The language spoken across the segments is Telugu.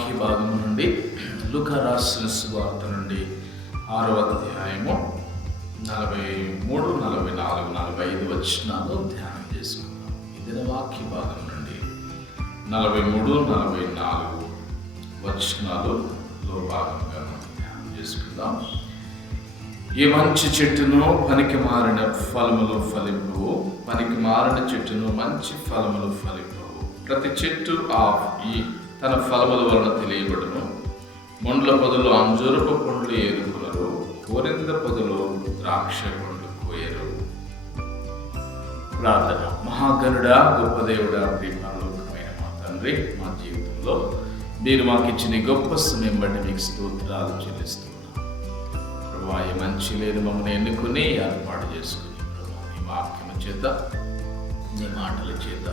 వాక్య భాగం నుండి లూకా రాసిన సువార్త నుండి 6వ అధ్యాయము 43, 44, 45 వచనాలు ధ్యానం చేసుకుందాం. ఈ దిన వాక్య భాగం నుండి 43, 44 వచనాలలో భాగంగా మనం ధ్యానం చేసుకుందాం. ఈ మంచి చెట్టును పనికి మారిన ఫలములు ఫలింపవు, పనికి మారిన చెట్టును మంచి ఫలములు ఫలింపవు. ప్రతి చెట్టు తన ఫలముల వలన తెలియబడును. ముండ్ల పొదలు అంజూరపు పండ్లు ఏరుకులరు, కోరింద పొదలు ద్రాక్ష పండ్లు కోయరు. ప్రార్థన. మహాగణుడా, గొప్ప దేవుడా, ప్రేమలోకమైన మా తండ్రి, మా జీవితంలో మీరు మాకు ఇచ్చిన గొప్ప సమయం బట్టి మీకు స్తోత్రాలు చెల్లిస్తున్నాం. ప్రభా, ఈ మంచి లేదు మమ్మల్ని ఎన్నుకుని ఏర్పాటు చేసుకుని ప్రభా నీ వాక్యము చేత, నీ మాటల చేత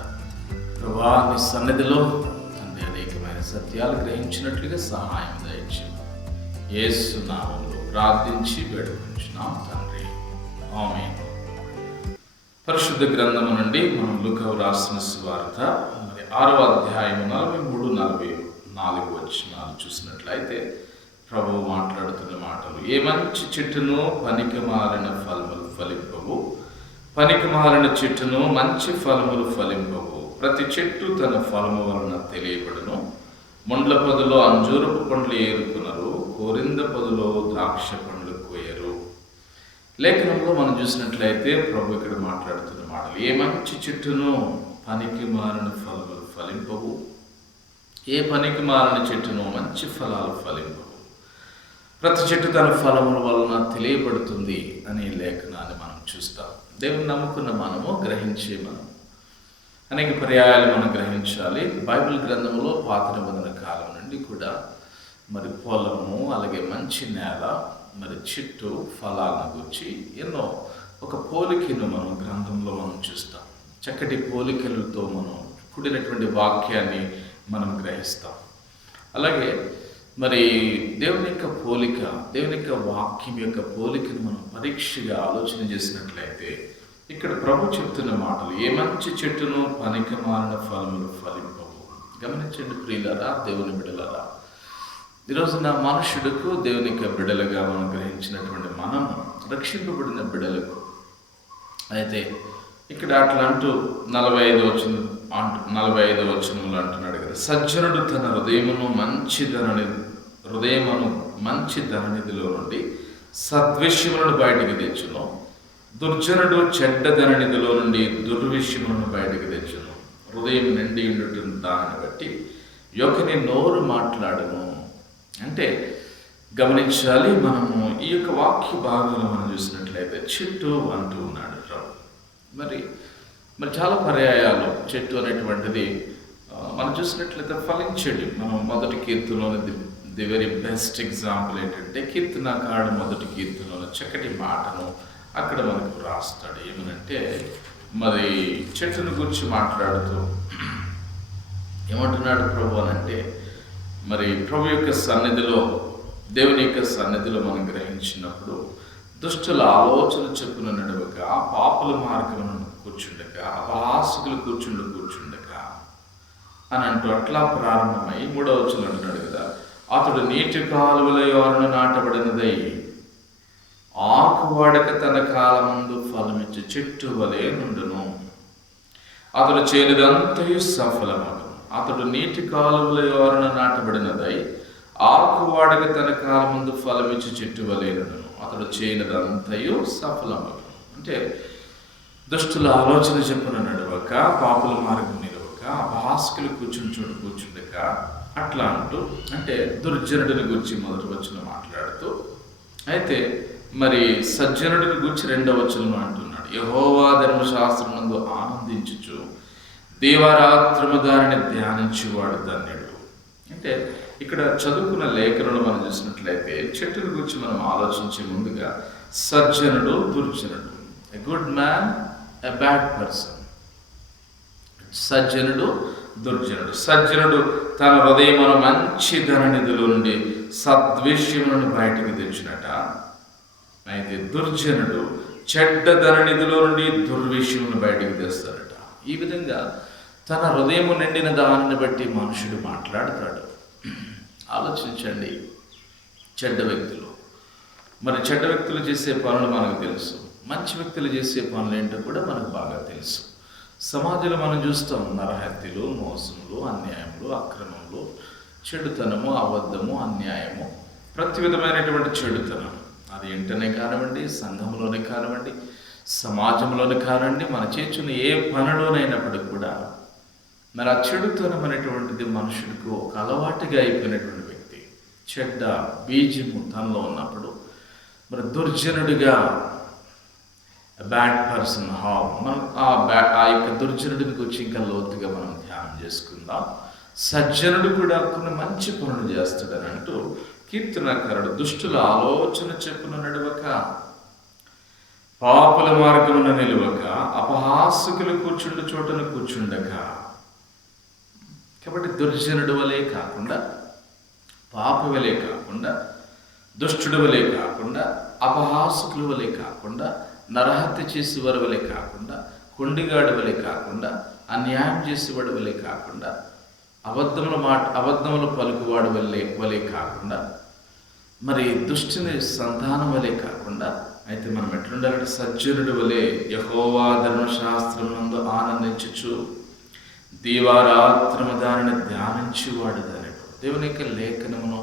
ప్రభా నీ సన్నిధిలో తండ్రి అనేకమైన సత్యాలు గ్రహించినట్లుగా సహాయం దయచేయండి. యేసు నామములో ప్రార్థించి వేడుకుంటున్నాం తండ్రి, ఆమేన్. పరిశుద్ధ గ్రంథము నుండి మనం లూకా రాసిన సువార్త 6వ అధ్యాయము 43, 44 వచనాలు చూసినట్లయితే ప్రభువు మాట్లాడుతున్న మాటలు. ఏ మంచి చెట్టును పనికి మారిన ఫలములు ఫలింపవు, పనికి మారిన చెట్టును మంచి ఫలములు ఫలింపవు. ప్రతి చెట్టు తన ఫలము వలన తెలియబడును. ముండ్ల పొదలో అంజూరపు పండ్లు ఏరుకున్నారు, కోరింద పొదలో ద్రాక్ష పండ్లు కోయరు. లేఖనంలో మనం చూసినట్లయితే ప్రభు ఇక్కడ మాట్లాడుతున్న మాటలు. ఏ మంచి చెట్టును పనికి మారిన ఫలములు ఫలింపవు, ఏ పనికి మారిన చెట్టును మంచి ఫలాలు ఫలింపవు. ప్రతి చెట్టు తన ఫలముల వలన తెలియబడుతుంది అనే లేఖనాన్ని మనం చూస్తాం. దేవుని నమ్ముకున్న మనము, గ్రహించే మనం అనేక పర్యాయాలు మనం గ్రహించాలి. బైబిల్ గ్రంథంలో పాత నిబంధన కాలం నుండి కూడా మరి పొలము, అలాగే మంచి నేల, మరి చెట్టు ఫలాలను గురించి ఎన్నో ఒక పోలికను మనం గ్రంథంలో మనం చూస్తాం. చక్కటి పోలికలతో మనం కూడినటువంటి వాక్యాన్ని మనం గ్రహిస్తాం. అలాగే మరి దేవుని యొక్క పోలిక, దేవుని యొక్క వాక్యం యొక్క పోలికను మనం పరీక్షగా ఆలోచన చేసినట్లయితే ఇక్కడ ప్రభు చెప్తున్న మాటలు. ఏ మంచి చెట్టును పనికి మారిన ఫలములు ఫలింపవు. గమనించండి ప్రియులారా, దేవుని బిడ్డలారా, ఈరోజున మనుషుడుకు దేవుని యొక్క బిడ్డలుగా మనం గ్రహించినటువంటి మనము, రక్షింపబడిన బిడ్డలకు అయితే ఇక్కడ అట్లా అంటూ 45వ వచనంలో అంటున్నాడు కదా, సజ్జనుడు తన హృదయమును మంచి ధననిధిలో నుండి సద్విషయములను బయటికి తెచ్చును, దుర్జనుడు చెడ్డ ధననిధిలో నుండి దుర్విషయములను బయటికి తెచ్చును. హృదయం నిండి ఉండుట దానిని బట్టి యొక్కని నోరు మాట్లాడును. అంటే గమనించాలి, మనము ఈ యొక్క వాక్య భాగంలో మనం చూసినట్లయితే చెట్టు అంటూ ఉన్నాడు ప్రభు. మరి చాలా పర్యాయాలు చెట్టు అనేటువంటిది మనం చూసినట్లయితే ఫలించేది. మనం మొదటి కీర్తనలోని ది వెరీ బెస్ట్ ఎగ్జాంపుల్ ఏంటంటే, కీర్తనకారుడు మొదటి కీర్తనలో చక్కటి మాటను అక్కడ మనకు రాస్తాడు. ఏమనంటే, మరి చెట్టును గురించి మాట్లాడుతూ ఏమంటున్నాడు ప్రభు అనంటే, మరి ప్రభు యొక్క సన్నిధిలో, దేవుని యొక్క సన్నిధిలో మనం గ్రహించినప్పుడు దుష్టుల ఆలోచన చెప్పున నడవక, పాపుల మార్గమును కూర్చుండక, అపహాసకులు కూర్చుండక అని అంటూ అట్లా ప్రారంభమై 3వ వచనం అంటున్నాడు కదా, అతడు నీటి కాలువల యోరన నాటబడినదై ఆకు వాడక తన కాలమందు ఫలమిచ్చే చెట్టు వలె నుండును. అతడు చేయనిదంతయు సఫలమగును. అతడు నీటి కాలువల యోరన నాటబడినదై ఆకు వాడక తన కాలమందు ఫలమిచ్చే చెట్టు వలె నుండును. అతడు చేయనిదంతయు సఫలమగును. అంటే దుష్టుల ఆలోచన చెప్పున నడవక, పాపుల మార్గం నిలవక, అపహాసకులు కూర్చుండక అట్లా అంటూ, అంటే దుర్జనుడిని గురించి మొదటి వచనం మాట్లాడుతూ, అయితే మరి సజ్జనుడిని గురించి 2వ వచనం అంటున్నాడు, యెహోవా ధర్మశాస్త్రమునందు ఆనందించుచు దీవారాత్రము దానిని ధ్యానించువాడు ధన్యుడు. అంటే ఇక్కడ చదువుకున్న లేఖలను మనం చూసినట్లయితే చెట్టుల గురించి మనం ఆలోచించే ముందుగా సజ్జనుడు, దుర్జనుడు, a good man, a bad person. సజ్జనుడు, దుర్జనుడు. సజ్జనుడు తన హృదయమును మంచి ధననిధిలో నుండి సద్విషయములను బయటకు తెచ్చినట, అయితే దుర్జనుడు చెడ్డ ధననిధిలో నుండి దుర్విషయములను బయటకు తెస్తాడట. ఈ విధంగా తన హృదయము నిండిన దానిని బట్టి మనుషుడు మాట్లాడతాడు. ఆలోచించండి. చెడ్డ వ్యక్తులు, మరి చెడ్డ వ్యక్తులు చేసే పనులు మనకు తెలుసు, మంచి వ్యక్తులు చేసే పనులు ఏంటో కూడా మనకు బాగా తెలుసు. సమాజంలో మనం చూస్తాం నరహత్యలు, మోసములు, అన్యాయములు, అక్రమములు, చెడుతనము, అబద్ధము, అన్యాయము, ప్రతి విధమైనటువంటి చెడుతనం. అది ఇంటనే కానివ్వండి, సంఘంలోనే కానివ్వండి, సమాజంలోనే కానివ్వండి, మన చేస్తున్న ఏ పనిలోనైనప్పటికీ కూడా మరి ఆ చెడుతనం అనేటువంటిది మనుషుడికి ఒక అలవాటుగా అయిపోయినటువంటి వ్యక్తి. చెడ్డ బీజము తనలో ఉన్నప్పుడు మరి దుర్జనుడిగా బ్యాడ్ పర్సన్ హౌ మనం ఆ యొక్క దుర్జనుడిని గురించి ఇంకా లోతుగా మనం ధ్యానం చేసుకుందాం. సజ్జనుడు కూడా కొన్ని మంచి పనులు చేస్తాడని అంటూ కీర్తనకారుడు, దుష్టుల ఆలోచన చెప్పున నడవక, పాపుల మార్గమున నిలువక, అపహాసకులు కూర్చుండు చోటను కూర్చుండక. కాబట్టి దుర్జనుడు వలే కాకుండా, పాపి వలే కాకుండా, దుష్టుడు వలే కాకుండా, అపహాసకుల వలే కాకుండా, నరహత్య చేసేవారి వలే కాకుండా, కొండిగాడి వలే కాకుండా, అన్యాయం చేసేవాడి వలే కాకుండా, అబద్ధములు పలుకువాడు వలే కాకుండా, మరి దుష్టుని సంతానం వలే కాకుండా, అయితే మనం ఎట్లుండాలంటే సజ్జనుడి వలె యెహోవా ధర్మశాస్త్రమునందు ఆనందించుచు దీవారాత్రము దానిని ధ్యానించువాడు. దాని దేవుని యొక్క లేఖనమును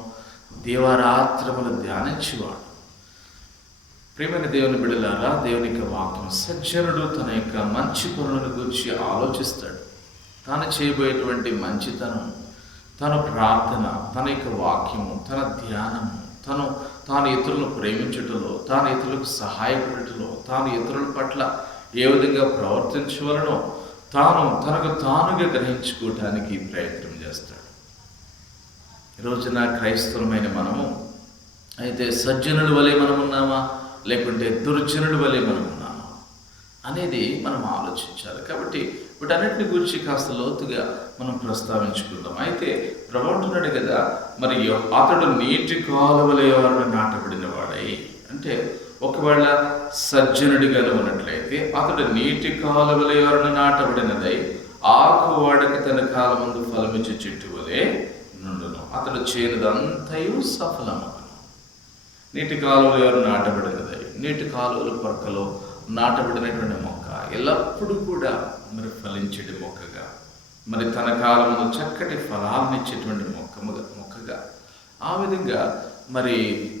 దీవారాత్రములు ధ్యానించువాడు. ప్రియమైన దేవుని బిడ్డలారా, దేవుని యొక్క వాక్యం, సజ్జనుడు తన యొక్క మంచి పనులను గురించి ఆలోచిస్తాడు. తాను చేయబోయేటువంటి మంచితనం, తన ప్రార్థన, తన యొక్క వాక్యము, తన ధ్యానము, తాను ఇతరులను ప్రేమించటంలో, తాను ఇతరులకు సహాయపడటంలో, తాను ఇతరుల పట్ల ఏ విధంగా ప్రవర్తించవలనో తనకు తానుగా గ్రహించుకోవటానికి ప్రయత్నం చేస్తాడు. ఈరోజున క్రైస్తవులమైన మనము అయితే సజ్జనుడి వలె మనం ఉన్నామా, లేకుంటే దుర్జనుడి వలె మనం ఉన్నామా అనేది మనం ఆలోచించాలి. కాబట్టి వీటన్నిటిని గురించి కాస్త లోతుగా మనం ప్రస్తావించుకుందాం. అయితే ప్రభువుంటున్నాడు కదా, మరి అతడు నీటి కాలువలే వారిని నాటబడిన వాడై, అంటే ఒకవేళ సజ్జనుడిగా ఉన్నట్లయితే అతడు నీటి కాలువలే వారిని నాటబడినదై ఆకు వాడకి తన కాలం ముందు ఫలమిచ్చే చెట్టు వలె నుండును. అతడు చేయనిదంతయు సఫలమగును. నీటి కాలువలు ఎవరు నాటబడినదై, నీటి కాలువల పక్కలో నాటబడినటువంటి మొక్క ఎల్లప్పుడూ కూడా మరి ఫలించేటి మొక్కగా, మరి తన కాలంలో చక్కటి ఫలాన్నిచ్చేటువంటి మొక్కగా, ఆ విధంగా మరి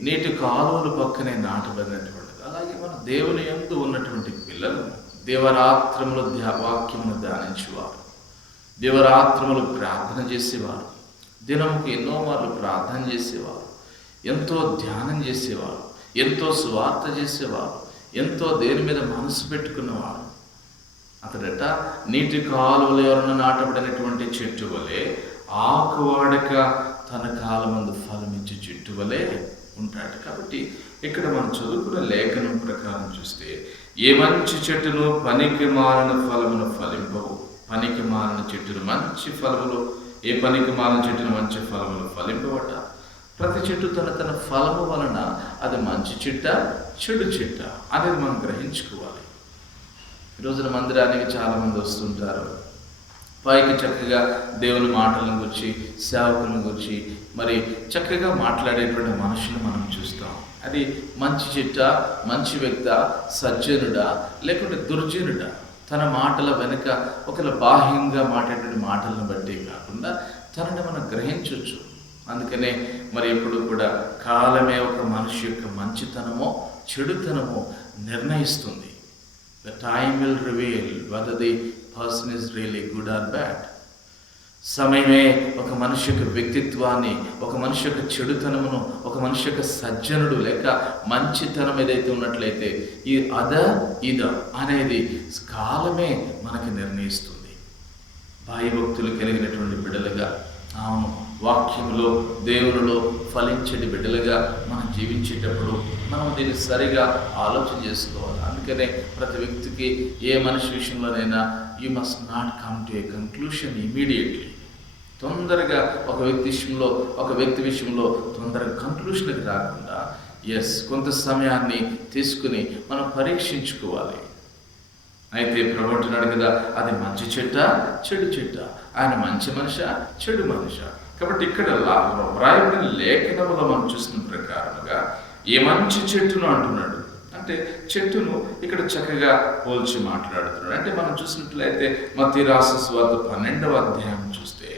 నీటి కాలువల పక్కనే నాటబడినటువంటిది. అలాగే మన దేవుని యందు ఉన్నటువంటి పిల్లలు దేవరాత్రములు వాక్యమును ధ్యానించేవారు, దేవరాత్రములు ప్రార్థన చేసేవారు, దినముకు ఎన్నో మార్లు ప్రార్థన చేసేవారు, ఎంతో ధ్యానం చేసేవారు, ఎంతో సువార్త చేసేవారు, ఎంతో దేని మీద మనసు పెట్టుకున్నవారు. అతడట నీటి కాలువలు ఎవరన్నా నాటబడినటువంటి చెట్టు వలె ఆకు వాడక తన కాలమందు ఫలమిచ్చే చెట్టు వలె ఉంటాడు. కాబట్టి ఇక్కడ మనం చదువుకున్న లేఖనం ప్రకారం చూస్తే ఏ మంచి చెట్టును పనికి మాలిన ఫలమును ఫలింపవు. పనికి మాలిన చెట్టును మంచి ఫలములు, ఏ పనికి మాలిన చెట్టును మంచి ఫలములు ఫలింపవట. ప్రతి చెట్టు తన ఫలము వలన అది మంచి చెట్ట చెడు చెట్ట అనేది మనం గ్రహించుకోవాలి. ఈరోజున మందిరానికి చాలామంది వస్తుంటారు, పైకి చక్కగా దేవుని మాటలను గురించి, సేవకులను గురించి మరి చక్కగా మాట్లాడేటువంటి మనుషులు మనం చూస్తాం. అది మంచి చెట్ట, మంచి వ్యక్త, సజ్జనుడా లేకుంటే దుర్జనుడా, తన మాటల వెనుక ఒకవేళ బాహ్యంగా మాట్లాడే మాటలను బట్టి కాకుండా తనని మనం గ్రహించవచ్చు. అందుకనే మరి ఎప్పుడు కూడా కాలమే ఒక మనిషి యొక్క మంచితనమో చెడుతనమో నిర్ణయిస్తుంది. The time will reveal whether the person is really good or bad. సమయమే ఒక మనిషి యొక్క వ్యక్తిత్వాన్ని, ఒక మనిషి యొక్క చెడుతనమును, ఒక మనిషి యొక్క సజ్జనుడు లేక మంచితనం ఏదైతే ఉన్నట్లయితే ఈ ఇద అనేది కాలమే మనకి నిర్ణయిస్తుంది. భయభక్తులు కలిగినటువంటి బిడ్డలుగా, అవును వాక్యములో దేవునిలో ఫలించే బిడ్డలుగా మనం జీవించేటప్పుడు మనం దీన్ని సరిగా ఆలోచన చేసుకోవాలి. అందుకనే ప్రతి వ్యక్తికి ఏ మనిషి విషయంలోనైనా you must not come to A conclusion immediately. తొందరగా ఒక వ్యక్తి విషయంలో తొందరగా కంక్లూషన్కి రాకుండా కొంత సమయాన్ని తీసుకుని మనం పరీక్షించుకోవాలి. అయితే ప్రభువుంటున్నాడు కదా, అది మంచి చెట్ట చెడు చెట్ట, ఆయన మంచి మనిష చెడు మనిష, కాబట్టి ఇక్కడ వ్రాయబడిన లేఖనములో మనం చూసిన ప్రకారముగా ఏ మంచి చెట్టును అంటున్నాడు. అంటే చెట్టును ఇక్కడ చక్కగా పోల్చి మాట్లాడుతున్నాడు. అంటే మనం చూసినట్లయితే మత్తయి రాసిన సువార్త 12వ అధ్యాయం చూస్తే,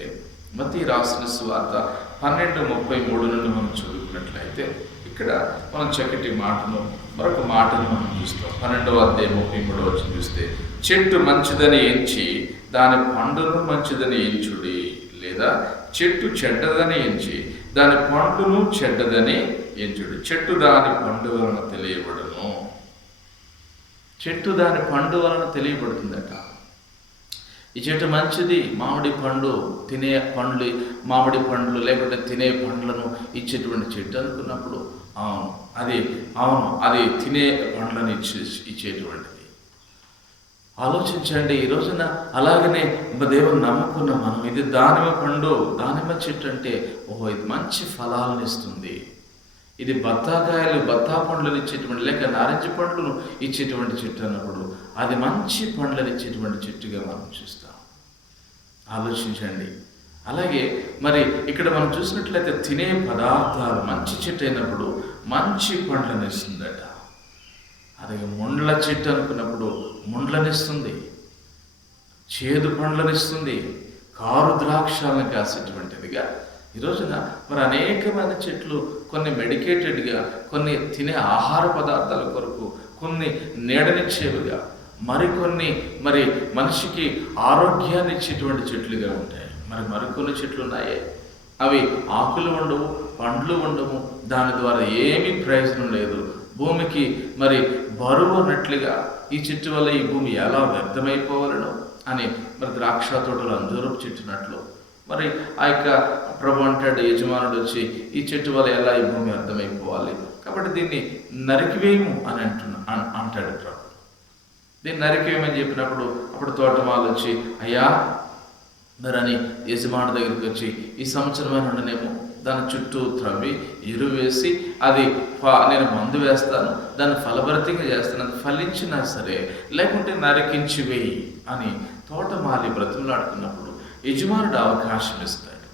మత్తయి రాసిన సువార్త 12:33 నుండి మనం చదువుకున్నట్లయితే ఇక్కడ మనం చక్కటి మాటను, మరొక మాటను మనం చూస్తాం. 12వ అధ్యాయం 33వ వచనం చూస్తే, చెట్టు మంచిదని ఎంచి దాని పండును మంచిదని ఎంచుడి, లేదా చెట్టు చెడ్డదని ఎంచి దాని పండును చెడ్డదని ఎంచుడు. చెట్టు దాని పండు వలన తెలియబడును. చెట్టు దాని పండు వలన తెలియబడుతుందట. ఈ చెట్టు మంచిది, మామిడి పండు తినే పండ్లు, మామిడి పండ్లు లేకుంటే తినే పండ్లను ఇచ్చేటువంటి చెట్టు అనుకున్నప్పుడు అది తినే పండ్లను ఇచ్చేటువంటిది. ఆలోచించండి, ఈ రోజున అలాగనే దేవుని నమ్ముకున్న మనం, ఇది దానిమ్మ పండు, దానిమ్మ చెట్టు అంటే ఇది మంచి ఫలాలను ఇస్తుంది, ఇది బత్తా పండ్లను ఇచ్చేటువంటి లేక నారింజ పండ్లను ఇచ్చేటువంటి చెట్టు అన్నప్పుడు అది మంచి పండ్లను ఇచ్చేటువంటి చెట్టుగా మనం చూస్తాం. ఆలోచించండి. అలాగే మరి ఇక్కడ మనం చూసినట్లయితే తినే పదార్థాలు మంచి చెట్టు అయినప్పుడు మంచి పండ్లను ఇస్తుందట. అలాగే ముండ్ల చెట్టు అనుకున్నప్పుడు ముండ్లనిస్తుంది, చేదు పండ్లనిస్తుంది, కారు ద్రాక్షాలను కాసేటువంటిదిగా. ఈ రోజున మరి అనేకమైన చెట్లు కొన్ని మెడికేటెడ్గా, కొన్ని తినే ఆహార పదార్థాల కొరకు, కొన్ని నీడనిచ్చేవిగా, మరికొన్ని మరి మనిషికి ఆరోగ్యాన్ని ఇచ్చేటువంటి చెట్లుగా ఉంటాయి. మరికొన్ని చెట్లు ఉన్నాయే, అవి ఆకులు ఉండవు, పండ్లు ఉండవు, దాని ద్వారా ఏమీ ప్రయోజనం లేదు, భూమికి మరి బరువు అన్నట్లుగా ఈ చెట్టు వల్ల ఈ భూమి ఎలా వ్యర్థమైపోవాలను అని మరి ద్రాక్ష తోటలు అంజూరపు చెట్టునట్లు మరి ఆ యొక్క ప్రభు అంటాడు, యజమానుడు వచ్చి ఈ చెట్టు వల్ల ఎలా ఈ భూమి అర్థమైపోవాలి, కాబట్టి దీన్ని నరికివేయము అని అంటాడు ప్రభు. దీన్ని నరికివేయమని చెప్పినప్పుడు అప్పుడు తోటమాలు వచ్చి, అయ్యా మరి అని యజమాను దగ్గరికి వచ్చి, ఈ సంవత్సరమైన ఉండనేమో దాని చుట్టూ త్రవ్వి ఎరువు వేసి అది నేను మందు వేస్తాను, దాన్ని ఫలభరితంగా చేస్తాను, అది ఫలించినా సరే, లేకుంటే నరికించి వేయి అని తోటమాలి బ్రతిమలాడుకున్నప్పుడు యజమానుడు అవకాశం ఇస్తాడు.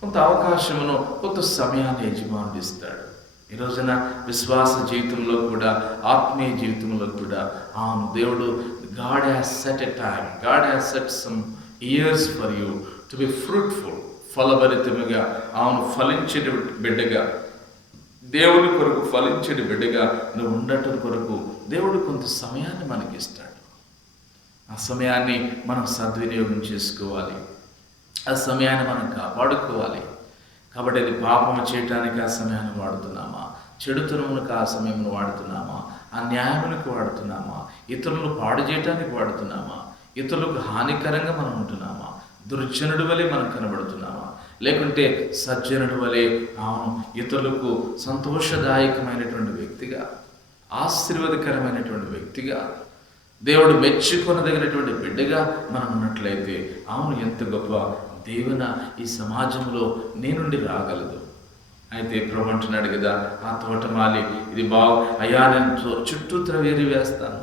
కొంత అవకాశమును, కొంత సమయాన్ని యజమానుడు ఇస్తాడు. ఈ రోజున విశ్వాస జీవితంలో కూడా, ఆత్మీయ జీవితంలో కూడా దేవుడు God has set a time, God has set some years for you to be fruitful. ఫలభరితముగా ఫలించే బిడ్డగా, దేవుని కొరకు ఫలించే బిడ్డగా నువ్వు ఉండటం కొరకు దేవుడు కొంత సమయాన్ని మనకి ఇస్తాడు. ఆ సమయాన్ని మనం సద్వినియోగం చేసుకోవాలి, ఆ సమయాన్ని మనం కాపాడుకోవాలి. కాబట్టి అది పాపము చేయటానికి ఆ సమయాన్ని వాడుతున్నామా, చెడుతనములకు ఆ సమయంలో వాడుతున్నామా, అన్యాయములకు వాడుతున్నామా, ఇతరులను పాడు చేయటానికి వాడుతున్నామా, ఇతరులకు హానికరంగా మనం ఉంటున్నామా, దుర్జనుడి వలె మనం కనబడుతున్నామా, లేకుంటే సజ్జనుడి వలె ఇతరులకు సంతోషదాయకమైనటువంటి వ్యక్తిగా, ఆశీర్వాదకరమైనటువంటి వ్యక్తిగా, దేవుడు మెచ్చుకొనదగినటువంటి బిడ్డగా మనం ఉన్నట్లయితే ఎంత గొప్ప దేవున ఈ సమాజంలో నేనుండి రాగలదు. అయితే ప్రభు అంటున్నాడు కదా, ఆ తోటమాలి ఇది అయ్యా నేను చుట్టూ త్రవేరి వేస్తాను,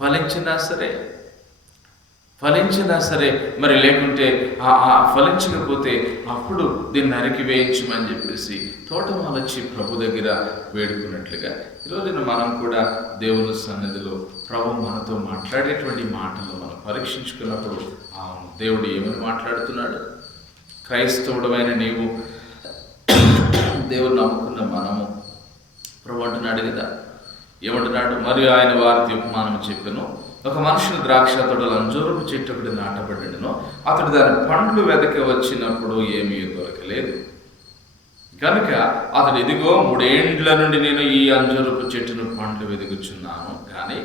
ఫలించినా సరే మరి లేకుంటే ఫలించకపోతే అప్పుడు దీన్ని నరికి వేయించమని చెప్పేసి తోటమాలి వచ్చి ప్రభు దగ్గర వేడుకున్నట్లుగా ఈరోజున మనం కూడా దేవుని సన్నిధిలో ప్రభు మనతో మాట్లాడేటువంటి మాటలు మనం పరీక్షించుకున్నప్పుడు దేవుడు ఏమని మాట్లాడుతున్నాడు, క్రైస్తవుడమైన నీవు, దేవుడు నమ్ముకున్న మనము, ప్రభు అంటున్నాడు కదా, ఏమంటున్నాడు, మరియు ఆయన వారికి ఉపమానం చెప్పాను, ఒక మనుషుని ద్రాక్ష తోటలు అంజూరపు చెట్టు ఒకటి నాటబడినను, అతడు దాని పండ్లు వెదక వచ్చినప్పుడు ఏమీ దొరకలేదు కనుక అతడు, ఇదిగో 3 ఏండ్ల నుండి నేను ఈ అంజూరపు చెట్టును పండ్లు వెదుగుచున్నాను, కానీ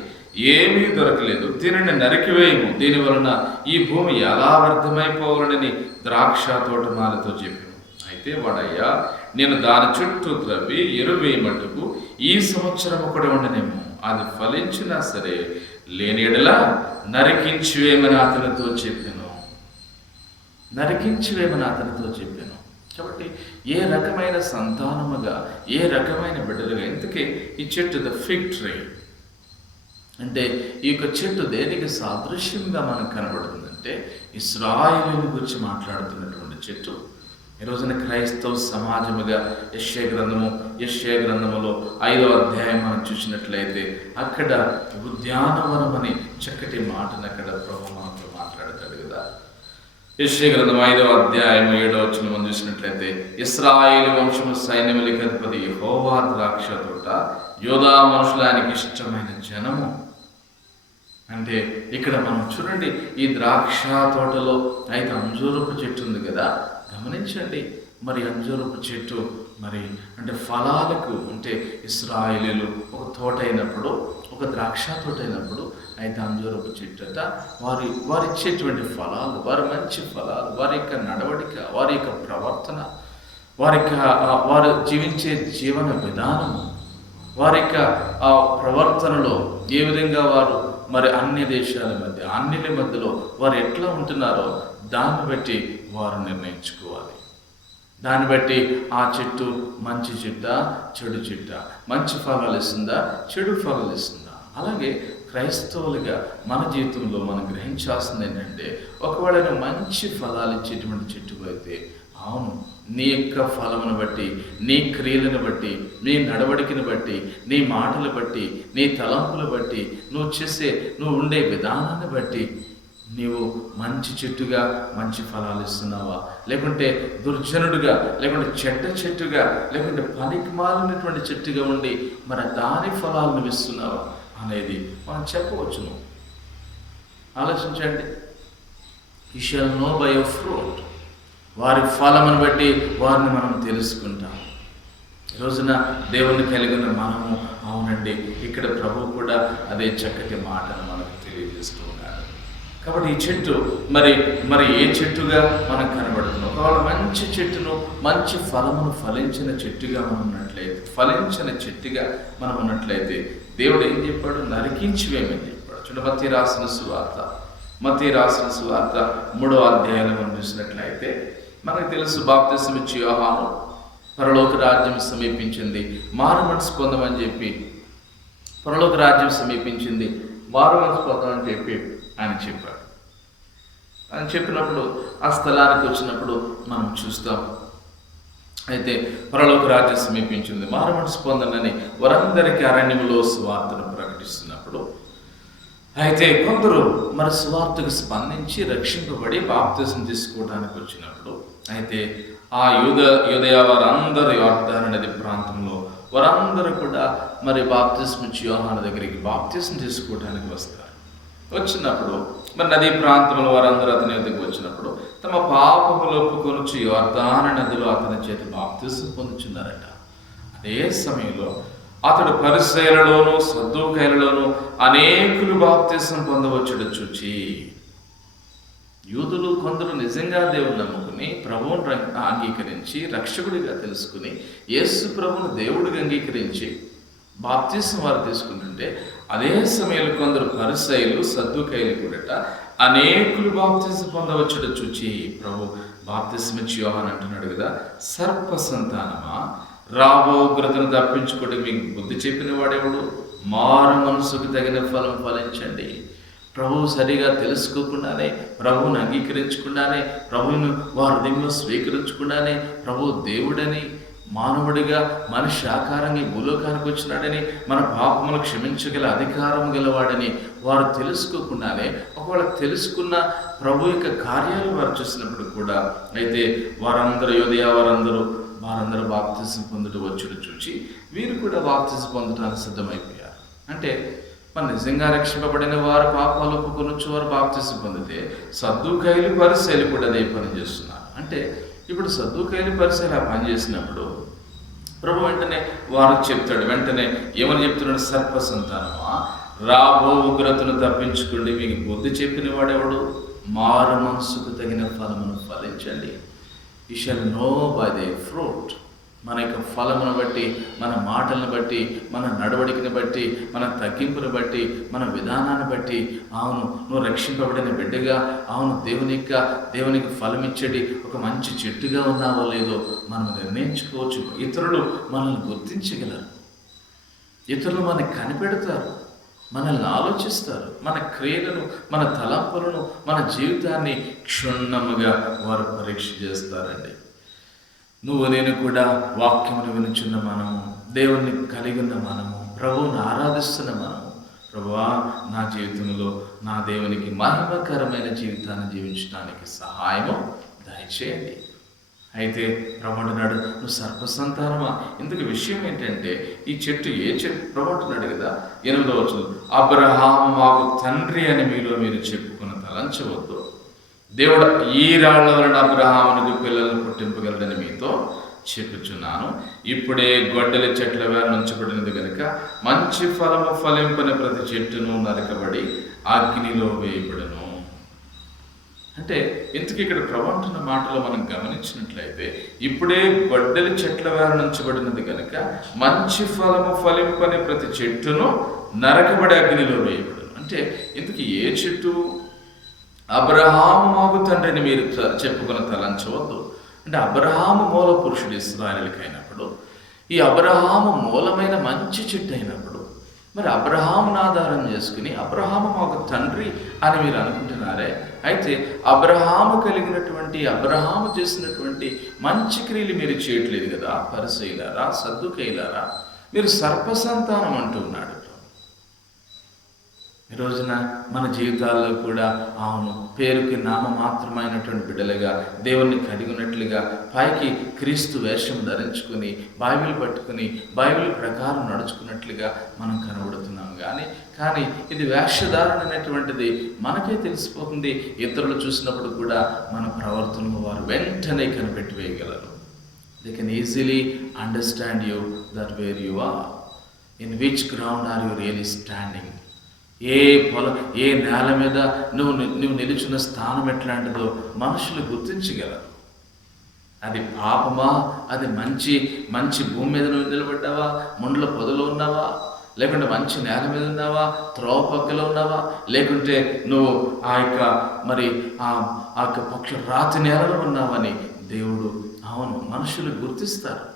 ఏమీ దొరకలేదు, దీనిని నరికివేయము, దీని వలన ఈ భూమి ఎలా వ్యర్థమైపోవాలని ద్రాక్ష తోటమాలితో చెప్పాను. అయితే వాడయ్యా, నేను దాని చుట్టూ త్రవ్వి ఎరువేయమట్టుకు ఈ సంవత్సరం ఒకటి ఉండనేమో, అది ఫలించినా సరే, లేని ఎడలా నరికించివేమని అతనితో చెప్పాను. కాబట్టి ఏ రకమైన సంతానముగా, ఏ రకమైన బిడ్డలుగా, ఇంతకీ ఈ చెట్టు ద ఫిగ్ ట్రీ అంటే ఈ యొక్క చెట్టు దేనికి సాదృశ్యంగా మనకు కనబడుతుందంటే ఇశ్రాయేలుని గురించి మాట్లాడుతున్నటువంటి చెట్టు. ఈ రోజున క్రైస్తవ సమాజముగా యెషయా గ్రంథములో 5వ అధ్యాయం మనం చూసినట్లయితే అక్కడ ఉద్యానవనం అని చక్కటి మాటను అక్కడ ప్రభు మనతో మాట్లాడతాడు కదా. యెషయా గ్రంథం 5వ అధ్యాయం 7వ వచనం మనం చూసినట్లయితే, ఇశ్రాయేలు వంశము సైన్యములకు అధిపతి యెహోవా ద్రాక్ష తోట, యోధా మనుషులు ఆయనకి ఇష్టమైన జనము. అంటే ఇక్కడ మనం చూడండి, ఈ ద్రాక్ష తోటలో అయితే అంజూరపు చెట్టు ఉంది కదా, గమనించండి. మరి అంజూరపు చెట్టు మరి అంటే ఫలాలకు, అంటే ఇశ్రాయేలీలు ఒక తోట అయినప్పుడు, ఒక ద్రాక్ష తోట అయినప్పుడు అయితే అంజూరపు చెట్టు అట వారు ఇచ్చేటువంటి ఫలాలు, వారి మంచి ఫలాలు, వారి యొక్క నడవడిక, వారి యొక్క ప్రవర్తన, వారు జీవించే జీవన విధానము, వారి యొక్క ప్రవర్తనలో ఏ విధంగా వారు మరి అన్ని దేశాల మధ్య, అన్నిల మధ్యలో వారు ఎట్లా ఉంటున్నారో దాన్ని బట్టి వారు నిర్ణయించుకోవాలి. దాన్ని బట్టి ఆ చెట్టు మంచి చెట్ట, చెడు చెట్ట, మంచి ఫలాలు ఇస్తుందా, చెడు ఫలాలు ఇస్తుందా. అలాగే క్రైస్తవులుగా మన జీవితంలో మనం గ్రహించాల్సింది ఏంటంటే, ఒకవేళ మంచి ఫలాలు ఇచ్చేటువంటి చెట్టు అయితే అవును, నీ యొక్క ఫలమును బట్టి, నీ క్రియలను బట్టి, నీ నడవడికను బట్టి, నీ మాటలు బట్టి, నీ తలంపులు బట్టి, నువ్వు ఉండే విధానాన్ని బట్టి నీవు మంచి చెట్టుగా మంచి ఫలాలు ఇస్తున్నావా, లేకుంటే దుర్జనుడుగా, లేకుంటే చెడ్డ చెట్టుగా, లేకుంటే పనికి మాలినటువంటి చెట్టుగా ఉండి మరి దాని ఫలాలను ఇస్తున్నావా అనేది మనం చెప్పవచ్చును. ఆలోచించండి. You shall know by your fruit. వారి ఫలమును బట్టి వారిని మనం తెలుసుకుంటాం. ఈ రోజున దేవుని కలిగిన మనము, అవునండి, ఇక్కడ ప్రభు కూడా అదే చక్కటి మాటను మనకు తెలియజేస్తూ ఉన్నాడు. కాబట్టి ఈ చెట్టు మరి ఏ చెట్టుగా మనకు కనబడుతుంది. ఒకవేళ మంచి చెట్టును, మంచి ఫలమును ఫలించిన చెట్టుగా మనం ఉన్నట్లయితే, ఫలించిన చెట్టుగా మనం ఉన్నట్లయితే దేవుడు ఏం చెప్పాడు? నరికించివేమని చెప్పాడు. చూడండి, మత్తయి రాసిన సువార్త 3వ అధ్యాయంలో మనం చూసినట్లయితే మనకు తెలుసు, బాప్తిసం ఇచ్చి యోహాను పరలోక రాజ్యం సమీపించింది, మారు మనసు పొందమని చెప్పి, పరలోక రాజ్యం సమీపించింది, మారు మనసు పొందమని చెప్పి ఆయన చెప్పాడు. ఆయన చెప్పినప్పుడు ఆ స్థలానికి వచ్చినప్పుడు మనం చూస్తాం. అయితే పరలోక రాజ్యం సమీపించింది, మారు మనసు పొందనని వారందరికీ అరణ్యంలో సువార్తను ప్రకటిస్తున్నప్పుడు అయితే కొందరు మరి సువార్తకు స్పందించి రక్షింపబడి బాప్తిసం తీసుకోవడానికి వచ్చినప్పుడు అయితే ఆ యూదయ వారందరూ యోర్దాను నది ప్రాంతంలో వారందరూ కూడా మరి బాప్తిసం ఇచ్చి యోహాను దగ్గరికి బాప్తిసం తీసుకోవడానికి వస్తారు. వచ్చినప్పుడు మరి నదీ ప్రాంతంలో వారందరూ అతని వద్దకు వచ్చినప్పుడు తమ పాపములు ఒప్పుకొనుచు యోర్దాను నదిలో అతని చేతి బాప్తిసం పొందుచున్నారట. అదే సమయంలో అతడు పరిసయ్యులలోను సద్దూకయ్యులలోను అనేకులు బాప్తిసం పొందవచ్చుడు చూచి, యూదులు కొందరు నిజంగా దేవుని నమ్ముకుని ప్రభువును అంగీకరించి రక్షకుడిగా తెలుసుకుని యేసు ప్రభువును దేవుడిగా అంగీకరించి బాప్తిసం వారు తీసుకుంటుంటే, అదే సమయంలో కొందరు పరిసయ్యులు సద్దూకయ్యులు కూడా అనేకులు బాప్తిసం పొందవచ్చుడు చూచి, ప్రభు బాప్తిసం ఇచ్చి యోహాను అంటున్నాడు కదా, సర్ప సంతానమా, రాబో ఉగ్రతను తప్పించుకోండి, మీకు బుద్ధి చెప్పిన వాడెవడు? మారు మనసుకు తగిన ఫలం ఫలించండి. ప్రభువు సరిగా తెలుసుకోకుండానే, ప్రభువును అంగీకరించకుండానే, ప్రభువును వారి హృదయంలో స్వీకరించకుండానే, ప్రభువు దేవుడని, మానవుడిగా మనిషి ఆకారంగా భూలోకానికి వచ్చినాడని, మన పాపములు క్షమించగల అధికారం గలవాడని వారు తెలుసుకోకుండానే, ఒకవేళ తెలుసుకున్న ప్రభు యొక్క కార్యాలు వారు చూసినప్పుడు కూడా అయితే వారందరూ బాప్తిసం పొందుటూ వచ్చుడు చూచి వీరు కూడా బాప్తిసం పొందడానికి సిద్ధమైపోయారు. అంటే మన నిజంగా రక్షింపబడిన వారు పాపాలు ఒప్పుకొనొచ్చు వారు బాప్తిసం పొందితే, సద్దూకయ్యులు పరిసయ్యులు కూడా అదే పని చేస్తున్నారు. అంటే ఇప్పుడు సద్దూకయ్యులు పరిసయ్యులు ఆ పని చేసినప్పుడు ప్రభు వెంటనే వెంటనే ఏమని చెప్తున్నాడు? సర్ప సంతానమా, రాబో ఉగ్రతను తప్పించుకోండి, మీకు బుద్ధి చెప్పిన వాడెవడు? మారు మనసుకు తగిన ఫలమును ఫలించండి. You shall know by the fruit. మన యొక్క ఫలమును బట్టి, మన మాటలను బట్టి, మన నడవడికని బట్టి, మన తగ్గింపును బట్టి, మన విధానాన్ని బట్టి, అవును నువ్వు రక్షింపబడిన బిడ్డగా, అవును దేవునికి ఫలం ఇచ్చేది ఒక మంచి చెట్టుగా ఉన్నావో లేదో మనం నిర్ణయించుకోవచ్చు. ఇతరులు మనల్ని గుర్తించగలరు, ఇతరులు మనల్ని కనిపెడతారు, మనల్ని ఆలోచిస్తారు, మన క్రియలను, మన తలంపులను, మన జీవితాన్ని క్షుణ్ణముగా వారు పరీక్ష చేస్తారండి. నువ్వు నేను కూడా వాక్యమును వినుచున్న మనము, దేవుణ్ణి కలిగి ఉన్న మనము, ప్రభువుని ఆరాధిస్తున్న మనము, ప్రభువా నా జీవితంలో నా దేవునికి మహిమకరమైన జీవితాన్ని జీవించడానికి సహాయము దయచేయండి. అయితే ప్రభు అంటున్నాడు, నువ్వు సర్పసంతానమా? ఇందుకు విషయం ఏంటంటే ఈ చెట్టు ఏ చెట్టు? ప్రభు అంటున్నాడు కదా 8వ వచనం, అబ్రహాము మాకు తండ్రి అని మీరు చెప్పుకున్న తలంచవద్దు. దేవుడు ఈ రాళ్ల వలన అబ్రహామునికి పిల్లలను పుట్టింపగలడని మీతో చెప్పుచున్నాను. ఇప్పుడే గొడ్డలి చెట్ల వేళ ఉంచబడినది కనుక మంచి ఫలము ఫలింపని ప్రతి చెట్టును నరకబడి అగ్నిలో వేయబడును. అంటే ఇంతకీ ఇక్కడ ప్రభు అంటున్న మాటలో మనం గమనించినట్లయితే, ఇప్పుడే గొడ్డలి చెట్ల వేళ ఉంచబడినది కనుక మంచి ఫలము ఫలింపని ప్రతి చెట్టును నరకబడి అగ్నిలో వేయబడును. అంటే ఇంతకీ ఏ చెట్టు? అబ్రహాము మాకు తండ్రిని మీరు చెప్పుకున్న తలంచవద్దు. అంటే అబ్రహాము మూల పురుషుడు ఇశ్రాయేలుకి అయినప్పుడు, ఈ అబ్రహాము మూలమైన మంచి చెట్టు అయినప్పుడు, మరి అబ్రహామును ఆధారం చేసుకుని అబ్రహాము మాకు తండ్రి అని మీరు అనుకుంటున్నారే, అయితే అబ్రహాము కలిగినటువంటి, అబ్రహాము చేసినటువంటి మంచి క్రియలు మీరు చేయట్లేదు కదా పరిసయ్యులారా, సద్దుకయ్యులారా, మీరు సర్పసంతానం అంటూ ఉన్నాడు. ఈ రోజున మన జీవితాల్లో కూడా అవును, పేరుకి నామమాత్రమైనటువంటి బిడ్డలుగా దేవుణ్ణి కలిగి ఉన్నట్లుగా పైకి క్రీస్తు వేషం ధరించుకుని బైబిల్ పట్టుకుని బైబిల్ ప్రకారం నడుచుకున్నట్లుగా మనం కనబడుతున్నాం. కానీ ఇది వేషధారణ అనేటువంటిది మనకే తెలిసిపోతుంది. ఇతరులు చూసినప్పుడు కూడా మన ప్రవర్తనను వారు వెంటనే కనిపెట్టి వేయగలరు. They can easily understand you that where you are, in which ground are you really standing. ఏ నేల మీద నువ్వు నిలుచున్న స్థానం ఎట్లాంటిదో మనుషులు గుర్తించగలరు. అది పాపమా, అది మంచి భూమి మీద నువ్వు నిలబడ్డావా, ముండ్ల పొదలో ఉన్నావా, లేకుంటే మంచి నేల మీద ఉన్నావా, త్రోవ పక్కలో ఉన్నావా, లేకుంటే నువ్వు ఆ యొక్క పక్ష రాతి నేలలో ఉన్నావని దేవుడు అవును మనుషులు గుర్తిస్తారు.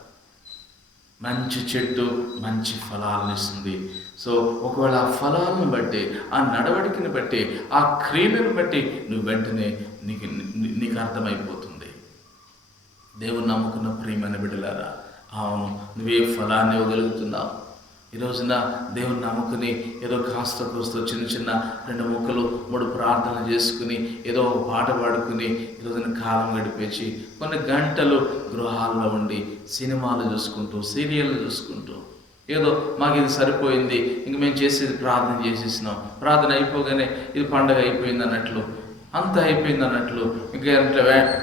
మంచి చెట్టు మంచి ఫలాలను ఇస్తుంది. సో ఒకవేళ ఆ ఫలాలను బట్టి, ఆ నడవడికని బట్టి, ఆ క్రియలను బట్టి నువ్వు వెంటనే నీకు అర్థమైపోతుంది. దేవుని నమ్ముకున్న ప్రియమైన బిడ్డలారా, అవును నువ్వే ఫలాన్ని ఇవ్వగలుగుతున్నావు. ఈ రోజున దేవుని నమ్ముకుని ఏదో కాస్త కోస్తో చిన్న 2 ముక్కలు 3 ప్రార్థనలు చేసుకుని ఏదో పాట పాడుకుని ఈ రోజున కాలం గడిపేసి కొన్ని గంటలు గృహాల్లో ఉండి సినిమాలు చూసుకుంటూ, సీరియళ్ళు చూసుకుంటూ, ఏదో మాకు ఇది సరిపోయింది, ఇంక మేము చేసేది ప్రార్థన చేసేసినాం, ప్రార్థన అయిపోగానే ఇది పండగ అయిపోయింది అన్నట్లు, అంత అయిపోయింది అన్నట్లు, ఇంకా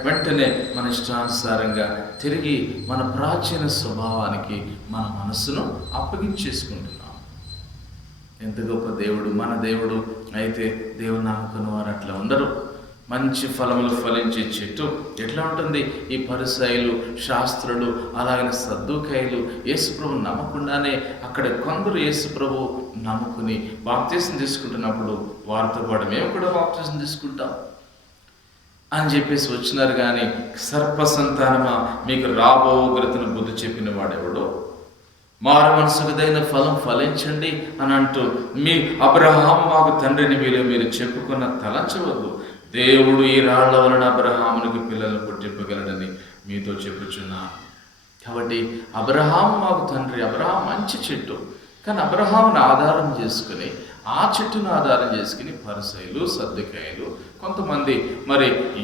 వెంటనే మన ఇష్టానుసారంగా తిరిగి మన ప్రాచీన స్వభావానికి మన మనసును అప్పగించేసుకుంటున్నాం. ఎంత గొప్ప దేవుడు మన దేవుడు! అయితే దేవుని నమ్ముకున్న వారు అట్లా ఉండరు. మంచి ఫలములు ఫలించే చెట్టు ఎట్లా ఉంటుంది? ఈ పరిసయ్యులు, శాస్త్రులు, అలాగనే సద్దూకయ్యులు యేసుప్రభు నమ్మకుండానే అక్కడ కొందరు యేసుప్రభు నమ్ముకుని బాప్తీసం తీసుకుంటున్నప్పుడు వారితో పాటు మేము కూడా బాప్తీసం తీసుకుంటాం అని చెప్పేసి వచ్చినారు. కానీ సర్పసంతానమా, మీకు రాబో ఉగ్రతను బుద్ధి చెప్పిన వాడెవడో, మారు మనసుకుదైన ఫలం ఫలించండి అని అంటూ మీ అబ్రహాము మాకు తండ్రిని మీరు చెప్పుకున్న తలంచవద్దు. దేవుడు ఈ రాళ్ల వలన అబ్రహామునికి పిల్లలు పుట్టింపగలడని మీతో చెప్పుచున్నాను. కాబట్టి అబ్రహాము మాకు తండ్రి, అబ్రహాం మంచి చెట్టు. కానీ అబ్రహామును ఆధారం చేసుకుని, ఆ చెట్టును ఆధారం చేసుకుని పరిసయ్యులు, సద్దూకయ్యులు, కొంతమంది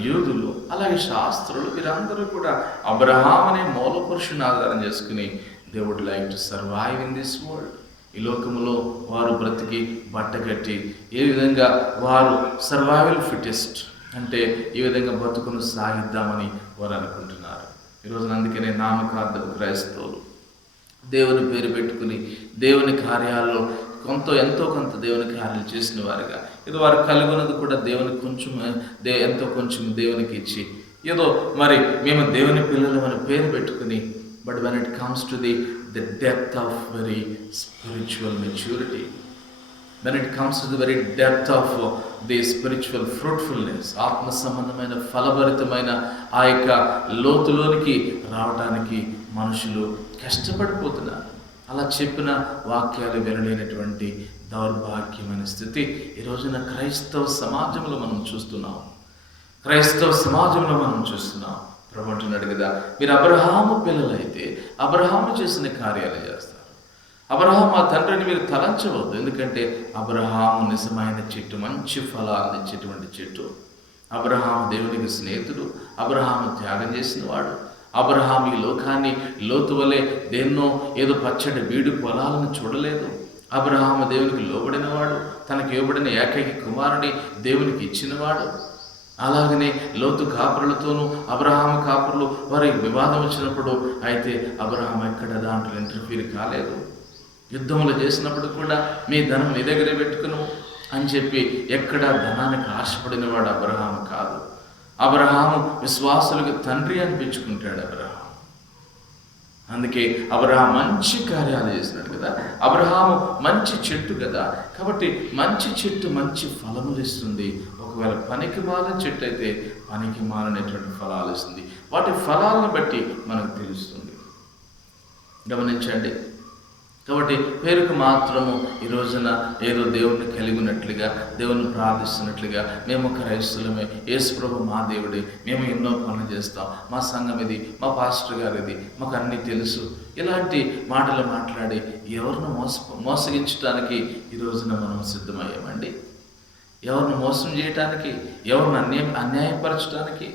యూదులు, అలాగే శాస్త్రులు, వీరందరూ కూడా అబ్రహాం అనే మూల పురుషుని ఆధారం చేసుకుని they would like to survive in this world. ఈ లోకంలో వారు బ్రతికి బట్టగట్టి ఏ విధంగా వారు సర్వైవల్ ఫిటెస్ట్ అంటే ఈ విధంగా బతుకును సాగిద్దామని వారు అనుకుంటున్నారు. ఈరోజు అందుకనే నామకార్థపు క్రైస్తవులు దేవుని పేరు పెట్టుకుని దేవుని కార్యాల్లో ఎంతో కొంత దేవుని కార్యాలు చేసిన వారుగా, ఏదో వారు కలుగున్నది కూడా దేవునికి ఎంతో కొంచెం దేవునికి ఇచ్చి ఏదో మేము దేవుని పిల్లలు అని పేరు పెట్టుకుని, but when it comes to the depth of very spiritual maturity, when it comes to the very depth of the spiritual fruitfulness, ఆత్మ సంబంధమైన ఫలభరితమైన ఆ యొక్క లోతులోనికి రావడానికి మనుషులు కష్టపడిపోతున్నారు. అలా చెప్పిన వాక్యాలు వినలేనటువంటి దౌర్భాగ్యమైన స్థితి ఈ రోజున క్రైస్తవ సమాజంలో మనం చూస్తున్నాం. ప్రభు అంటున్నాడు కదా, మీరు అబ్రహాము పిల్లలైతే అబ్రహాము చేసిన కార్యాలు చేస్తారు. అబ్రహాము ఆ తండ్రిని మీరు తలంచవద్దు, ఎందుకంటే అబ్రహాము నిజమైన చెట్టు, మంచి ఫలాలు ఇచ్చేటువంటి చెట్టు. అబ్రహాము దేవునికి స్నేహితుడు, అబ్రహాము త్యాగం చేసిన వాడు. అబ్రహాము ఈ లోకాన్ని లోతు వలె దేన్నో ఏదో పచ్చడి బీడు పొలాలను చూడలేదు. అబ్రహాము దేవునికి లోబడినవాడు, తనకు ఇవ్వబడిన ఏకైక కుమారుని దేవునికి ఇచ్చినవాడు. అలాగనే లోతు కాపురులతోనూ అబ్రహాము కాపురులు వారికి వివాదం వచ్చినప్పుడు అయితే అబ్రహాము ఎక్కడ దాంట్లో ఇంటర్ఫీర్ కాలేదు. యుద్ధములు చేసినప్పుడు కూడా మీ ధనం మీ దగ్గరే పెట్టుకును అని చెప్పి ఎక్కడ ధనానికి ఆశపడినవాడు అబ్రహాము కాదు. అబ్రహాము విశ్వాసులకు తండ్రి అనిపించుకుంటాడు అబ్రహాము. అందుకే అబ్రహాము మంచి కార్యాలు చేసినాడు కదా. అబ్రహాము మంచి చెట్టు కదా, కాబట్టి మంచి చెట్టు మంచి ఫలములు ఇస్తుంది. ఒకవేళ పనికి మాలిన చెట్టు అయితే పనికి మాలినటువంటి ఫలాలు ఇస్తుంది. వాటి ఫలాలను బట్టి మనకు తెలుస్తుంది. గమనించండి. కాబట్టి పేరుకు మాత్రము ఈ రోజున ఏదో దేవుడిని కలిగి ఉన్నట్లుగా, దేవుని ప్రార్థిస్తున్నట్లుగా, మేము క్రైస్తవులమే, యేసు ప్రభు మా దేవుడే, మేము ఎన్నో పనులు చేస్తాం, మా సంఘం ఇది, మా పాస్టర్ గారు ఇది, మాకు అన్నీ తెలుసు, ఇలాంటి మాటలు మాట్లాడి ఎవరిని మోసగించడానికి ఈ రోజున మనం సిద్ధమయ్యామండి. ఎవరిని మోసం చేయటానికి, ఎవరిని అన్యాయపరచడానికి,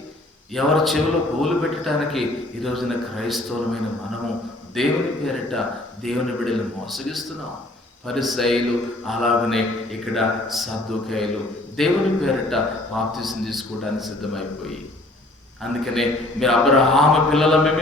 ఎవరి చెవిలో పువ్వులు పెట్టడానికి ఈ రోజున క్రైస్తవులమైన మనము దేవుని పేరిట దేవుని బిడ్డలు మోసగిస్తున్నాం. పరిసయ్యులు అలాగనే ఇక్కడ సద్దూకయ్యులు దేవుని పేరిట బాప్తిసం తీసుకోవడానికి సిద్ధమైపోయి, అందుకనే మీరు అబ్రహాము పిల్లలమే,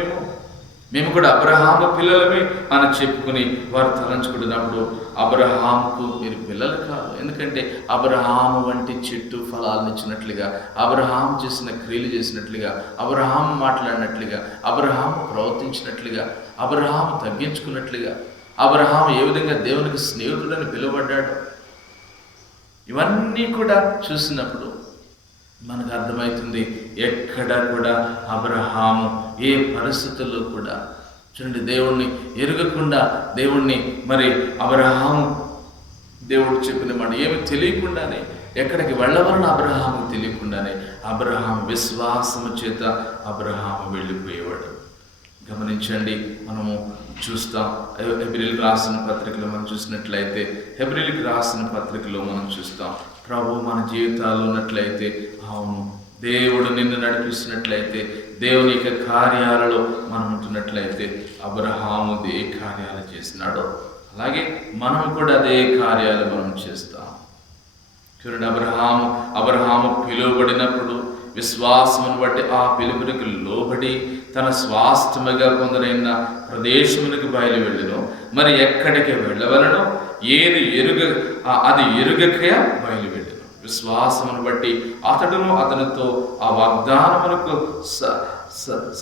మేము కూడా అబ్రహాము పిల్లలమే అని చెప్పుకుని వారు తలంచుకుంటున్నప్పుడు అబ్రహాముకు మీరు పిల్లలు కాదు. ఎందుకంటే అబ్రహాము వంటి చెట్టు ఫలాలను ఇచ్చినట్లుగా, అబ్రహాము చేసిన క్రియలు చేసినట్లుగా, అబ్రహాము మాట్లాడినట్లుగా, అబ్రహాము ప్రవర్తించినట్లుగా, అబ్రహాము తగ్గించుకున్నట్లుగా, అబ్రహాము ఏ విధంగా దేవునికి స్నేహితుడని పిలువబడ్డాడు, ఇవన్నీ కూడా చూసినప్పుడు మనకు అర్థమవుతుంది ఎక్కడ కూడా అబ్రహాము ఏ పరిస్థితుల్లో కూడా చూడండి దేవుణ్ణి ఎరగకుండా, దేవుణ్ణి మరి అబ్రహాము దేవుడు చెప్పిన మాట ఏమి తెలియకుండానే, ఎక్కడికి వెళ్ళవలన అబ్రహాము తెలియకుండానే అబ్రహాము విశ్వాసము చేత అబ్రహాము వెళ్ళిపోయేవాడు. గమనించండి, మనము చూస్తాం హెబ్రీయులకు రాసిన పత్రికలో మనం చూసినట్లయితే, హెబ్రీయులకు రాసిన పత్రికలో మనం చూస్తాం ప్రభు మన జీవితాల్లో ఉన్నట్లయితే, అవును దేవుడు నిన్ను నడిపిస్తున్నట్లయితే, దేవుని యొక్క కార్యాలలో మనం ఉంటున్నట్లయితే అబ్రహాము ఏ కార్యాలు చేసినాడో అలాగే మనం కూడా అదే కార్యాలు మనం చేస్తాం. చూడండి, అబ్రహాము పిలువబడినప్పుడు విశ్వాసమును బట్టి ఆ పిలుపునికి లోబడి తన స్వాస్థ్యముగా పొందనైన ప్రదేశమునికి బయలు వెళ్ళను. మరి ఎక్కడికి వెళ్ళవలనో ఏది అది ఎరుగక బయలు వెళ్ళను. విశ్వాసమును బట్టి అతడును అతనితో ఆ వాగ్దానమునకు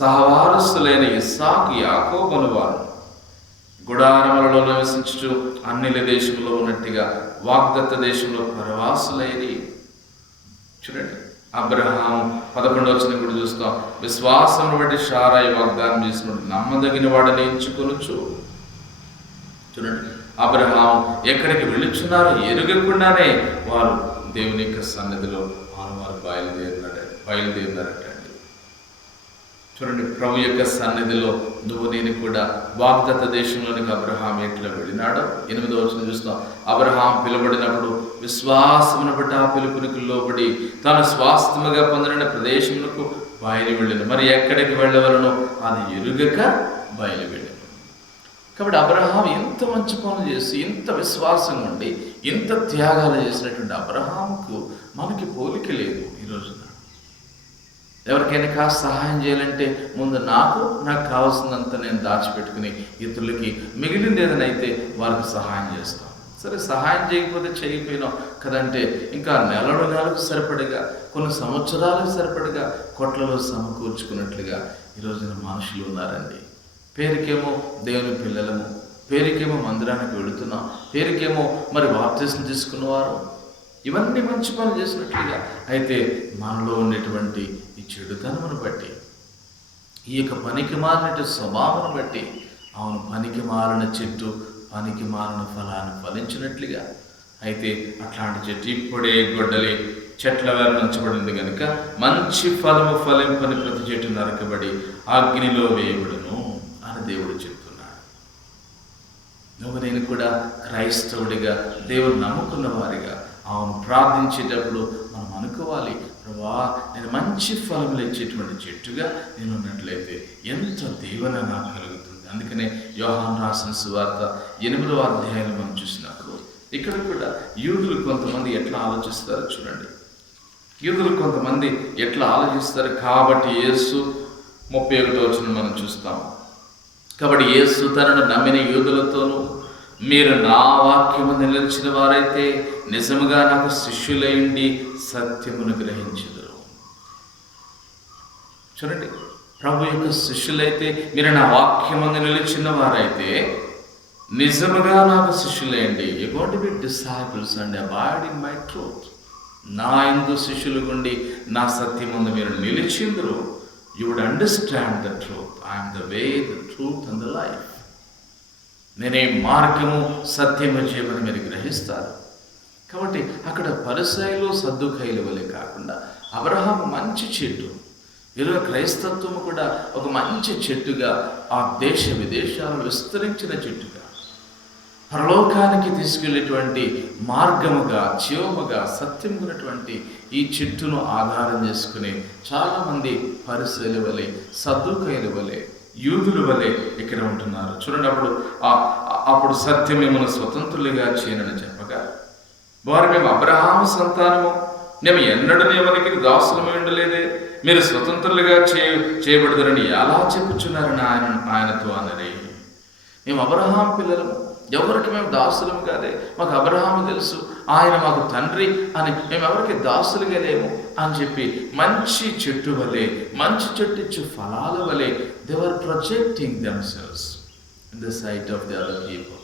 సహవారసులైన ఇస్సాకు యాకోబుల వారు గుడారములలో నివసించుచు అన్నిల దేశంలో ఉన్నట్టుగా వాగ్దత్త దేశంలో పరవాసులైరి. చూడండి, అబ్రహాము 11వ వచనం కూడా చూస్తాం, విశ్వాసమును బట్టి శారాయి వాగ్దానం చేసినప్పుడు నమ్మదగిన వాడిని ఎంచుకొనుచు. చూడండి, అబ్రహాము ఎక్కడికి వెళ్ళుచున్నారో ఎరుగకుండానే వారు దేవుని యొక్క సన్నిధిలో వారు బయలుదేరినారట. చూడండి, ప్రభు యొక్క సన్నిధిలో నువ్వు నేను కూడా వాగ్దత్త దేశంలోనికి అబ్రహాం ఎట్లా వెళ్ళినాడో 8వ వచనం చూస్తాం. అబ్రహాం పిలువబడినప్పుడు విశ్వాసమును బట్టి ఆ పిలుపునికి లోబడి తాను స్వాస్థ్యముగా పొందిన ప్రదేశములకు బయలు వెళ్ళను. మరి ఎక్కడికి వెళ్ళవలనో అది ఎరుగక బయలు వెళ్ళను. కాబట్టి అబ్రహాం ఎంత మంచి పనులు చేసి, ఇంత విశ్వాసంగా ఉండి, ఇంత త్యాగాలు చేసినటువంటి అబ్రహాముకు మనకి పోలిక లేదు. ఈరోజున ఎవరికైనా కాస్త సహాయం చేయాలంటే ముందు నాకు కావాల్సినంత నేను దాచిపెట్టుకుని ఇతరులకి మిగిలింది ఏదైనా అయితే వారికి సహాయం చేస్తాం. సరే, సహాయం చేయకపోతే చేయకపోయినాం కదంటే ఇంకా నెలకు సరిపడగా, కొన్ని సంవత్సరాలకు సరిపడగా కొట్లలో సమకూర్చుకున్నట్లుగా ఈరోజున మనుషులు ఉన్నారండి. పేరుకేమో దేవుని పిల్లలము, పేరుకేమో మందిరానికి వెళుతున్నాం, పేరుకేమో మరి బాప్తిసం తీసుకున్నవారు, ఇవన్నీ మంచి పనులు చేసినట్లుగా అయితే మనలో ఉండేటువంటి ఈ చెడుతనమును బట్టి, ఈ యొక్క పనికి మారిన స్వభావం బట్టి, అవును పనికి మారిన చెట్టు పనికి మారిన ఫలాన్ని ఫలించినట్లుగా అయితే అట్లాంటి చెట్టు ఇప్పుడే గొడ్డలి చెట్ల వేర ఉంచబడింది కనుక మంచి ఫలము ఫలింపని ప్రతి చెట్టు నరకబడి అగ్నిలో వేయబడును అని దేవుడు చెప్తున్నాడు. నువ్వు నేను కూడా క్రైస్తవుడిగా దేవుడు నమ్ముకున్న వారిగా అవును ప్రార్థించేటప్పుడు మనం అనుకోవాలి, ప్రభా నేను మంచి ఫలములు ఇచ్చేటువంటి చెట్టుగా నేను ఉన్నట్లయితే ఎంత దీవెన నాకు కలుగుతుంది. అందుకనే యోహాను రాసిన సువార్త 8వ అధ్యాయంలో మనం చూసినప్పుడు ఇక్కడ కూడా యూదులు కొంతమంది ఎట్లా ఆలోచిస్తారో చూడండి. యూదులు కొంతమంది ఎట్లా ఆలోచిస్తారు. కాబట్టి యేసు 31వ వచనం మనం చూస్తాం. కాబట్టి యేసు తనను నమ్మిన యూదులతోనూ, మీరు నా వాక్యము నిలిచిన వారైతే నిజముగా నాకు శిష్యులైండి సత్యమును గ్రహించెదరు. చూడండి, ప్రభు యొక్క శిష్యులైతే, మీరు నా వాక్యమందు నిలిచిన వారైతే నిజముగా నాకు శిష్యులైండి. You got to be disciples and abide in my truth. నా యందు శిష్యులు గుండి నా సత్యమందు మీరు నిలిచిందరు. You would understand the truth. I'm the way, the truth and the life. నేనే మార్గము సత్యము జీవనం మీరు గ్రహిస్తారు. కాబట్టి అక్కడ పరిసయ్యులు సద్దుకయ్యుల వలె కాకుండా అబ్రహాము మంచి చెట్టు, ఈరోజు క్రైస్తత్వము కూడా ఒక మంచి చెట్టుగా ఆ దేశ విదేశాలు విస్తరించిన చెట్టుగా పరలోకానికి తీసుకెళ్ళేటువంటి మార్గముగా, జీవముగా, సత్యమున్నటువంటి ఈ చెట్టును ఆధారం చేసుకుని చాలామంది పరిసయ్యుల వలె, సద్దుకయ్యుల వలె, యూదుల వలె ఇక్కడ ఉంటున్నారు. చూడండి, అప్పుడు సత్యం మిమ్మల్ని స్వతంత్రులుగా చేయనని చెప్పగా వారు మేము అబ్రహాము సంతానము, మేము ఎన్నడూ ఎవరికి దాసులమై ఉండలేదే, మీరు స్వతంత్రులుగా చేయబడతారని ఎలా చెప్పుచున్నారని ఆయనతో అన్నది. మేము అబ్రహాం పిల్లలము, ఎవరికి మేము దాసులము కాదే, మాకు అబ్రహాము తెలుసు, ఆయన మాకు తండ్రి అని మేము ఎవరికి దాసులుగా లేము అని చెప్పి మంచి చెట్టు వలె, మంచి చెట్టు ఇచ్చు ఫలాల వలె they were projecting themselves in the sight of the other people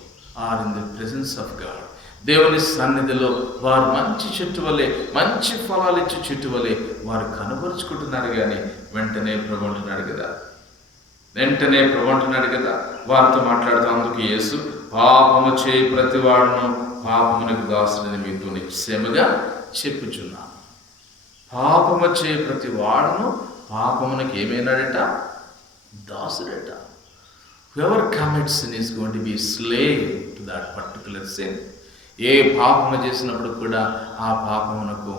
or in the presence of God. దేవుని సన్నిధిలో వారు మంచి చెట్టు వలె, మంచి ఫలాలు ఇచ్చే చెట్టు వలె వారు కనబరుచుకుంటున్నారు. కానీ వెంటనే ప్రభు అంటున్నాడు కదా, వారితో మాట్లాడుతూ, అందుకు యేసు, పాపము చేయి ప్రతివాడును పాపమునకు దాసుడని మీతో నిశ్చయముగా చెప్పుచున్నాను. పాపము చేయి ప్రతి వాడును పాపమునకు ఏమైనాడట? దాసుడట. Whoever commits sin is going to be slave to that particular sin. ఏ పాపము చేసినప్పుడు కూడా ఆ పాపమునకు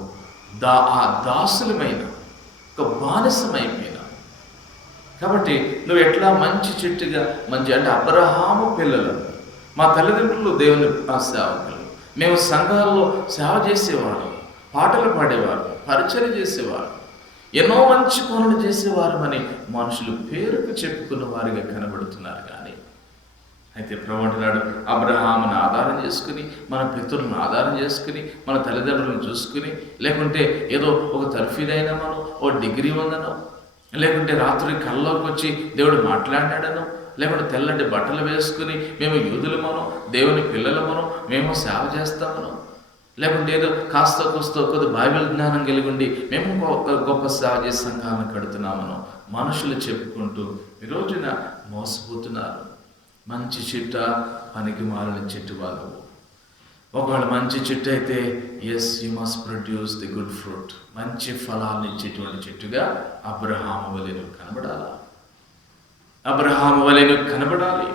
ఆ దాసులమైన ఒక బానిసమైపోయిన. కాబట్టి నువ్వు ఎట్లా మంచి చెట్టుగా, మంచి అంటే అబ్రహాము పిల్లలు, మా తల్లిదండ్రులు దేవుని సేవకులు, మేము సంఘాల్లో సేవ చేసేవారు, పాటలు పాడేవారు, పరిచయం చేసేవారు, ఎన్నో మంచి పనులు చేసేవారు అని మనుషులు పేరుకు చెప్పుకున్న వారిగా కనబడుతున్నారు. కానీ అయితే ప్రభు అంటున్నాడు, అబ్రహామును ఆధారం చేసుకుని, మన పితరులను ఆధారం చేసుకుని, మన తల్లిదండ్రులను చూసుకుని, లేకుంటే ఏదో ఒక తర్ఫీదైనా మనం ఓ డిగ్రీ ఉందనో, లేకుంటే రాత్రి కల్లోకి వచ్చి దేవుడు మాట్లాడినాడనో, లేకుంటే తెల్లటి బట్టలు వేసుకుని మేము యూదులమనో, దేవుని పిల్లలమనో, మేము సేవ చేస్తామనో, లేకుంటే ఏదో కాస్త కూస్తో కొద్ది బైబిల్ జ్ఞానం కలిగి ఉండి మేము గొప్ప సేవ చేసే సంఘాలను కడుతున్నామనో మనుషులు చెప్పుకుంటూ ఈ రోజున మోసపోతున్నారు. మంచి చెట్టు, పనికి మాలిన చెట్టు వాళ్ళు. ఒకవేళ మంచి చెట్టు అయితే yes you must produce the good fruit, మంచి ఫలాన్ని ఇచ్చేటువంటి చెట్టుగా అబ్రహాము వలె నువ్వు కనబడాలా, అబ్రహాము వలె నువ్వు కనబడాలి.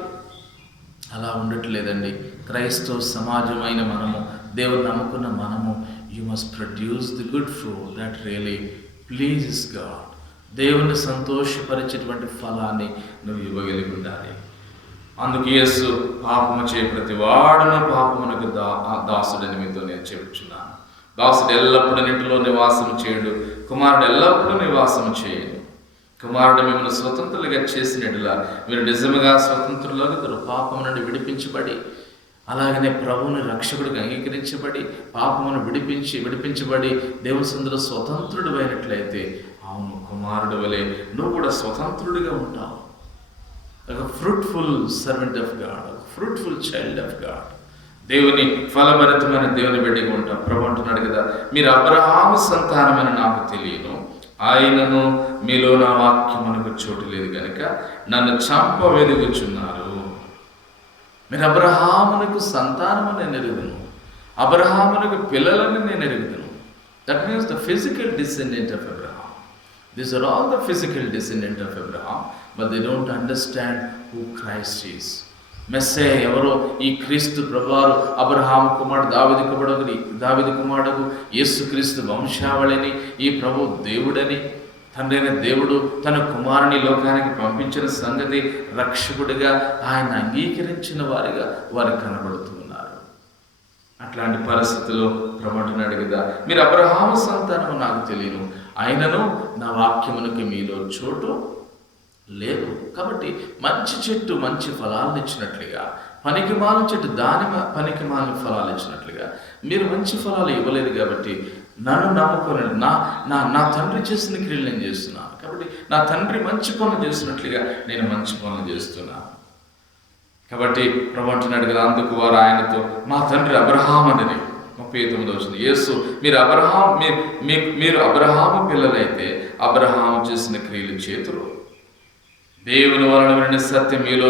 అలా ఉండట్లేదండి. క్రైస్తవ సమాజమైన మనము, దేవుని నమ్ముకున్న మనము, you must produce the good fruit that really pleases God. దేవుని సంతోషపరిచేటువంటి ఫలాన్ని నువ్వు ఇవ్వగలిగి ఉండాలి. అందుకు యేసు, పాపము చేయ ప్రతి వాడును పాపమునకు దాసుడని మీతో నేను చెప్పుచున్నాను. దాసుడు ఎల్లప్పుడూ ఇంటిలో నివాసం చేయడు, కుమారుడు ఎల్లప్పుడూ నివాసం చేయడు. కుమారుడు మిమ్మల్ని స్వతంత్రులుగా చేసినట్లా మీరు నిజముగా స్వతంత్రులుగా పాపము నుండి విడిపించబడి, అలాగనే ప్రభువుని రక్షకుడిగా అంగీకరించబడి, పాపమును విడిపించబడి దేవుని సందులో స్వతంత్రుడు అయినట్లయితే, అవును కుమారుడు వలె నువ్వు కూడా స్వతంత్రుడిగా ఉంటావు. ఒక ఫ్రూట్ఫుల్ సర్వెంట్ ఆఫ్ గాడ్, ఒక ఫ్రూట్ఫుల్ చైల్డ్ ఆఫ్ గాడ్, దేవుని ఫలభరితమైన దేవుని బిడ్డగా ఉంటాం. ప్రభు అంటున్నాడు కదా, మీరు అబ్రహాము సంతానమని నాకు తెలియను, ఆయనను మీలో నా వాక్యమునకు చోటు లేదు కనుక నన్ను చంపవెదుగుచున్నారు. మీరు అబ్రహామునకు సంతానము నేను ఎరుగుదును, అబ్రహామునకు పిల్లలను నేను ఎరుగుదును, That means the physical descendant of Abraham. These are all the physical descendant of Abraham, but they don't understand who Christ is. Messiah ఎవరో, ఈ క్రీస్తు ప్రభువారు అబ్రహాము కుమారుడు దావీదు కుమారుడు యేసుక్రీస్తు వంశావళిని, ఈ ప్రభు దేవుడని, తండ్రి అయిన దేవుడు తన కుమారుని లోకానికి పంపించిన సంగతి, రక్షకుడిగా ఆయన అంగీకరించిన వారిగా వారు కనబడుతున్నారు. అట్లాంటి పరిస్థితుల్లో ప్రభు అంటున్నాడు కదా, మీరు అబ్రహాము సంతానము నాకు తెలియను, అయినను నా వాక్యమునకు మీలో చోటు లేదు. కాబట్టి మంచి చెట్టు మంచి ఫలాలను ఇచ్చినట్లుగా, పనికిమాలిన చెట్టు పనికిమాలిన ఫలాలు ఇచ్చినట్లుగా మీరు మంచి ఫలాలు ఇవ్వలేదు. కాబట్టి నన్ను నమ్ముకొని నా తండ్రి చేసిన క్రియలు నేను చేస్తున్నాను. కాబట్టి నా తండ్రి మంచి పనులు చేసినట్లుగా నేను మంచి పనులు చేస్తున్నాను. కాబట్టి ప్రభు అంటున్నాడు కదా, అందుకు వారు ఆయనతో, మా తండ్రి అబ్రహాము అని 39వ వచనం, యేసు మీరు అబ్రహాము పిల్లలైతే అబ్రహాము చేసిన క్రియలు చేతులు, దేవుని వలన విని సత్యం మీలో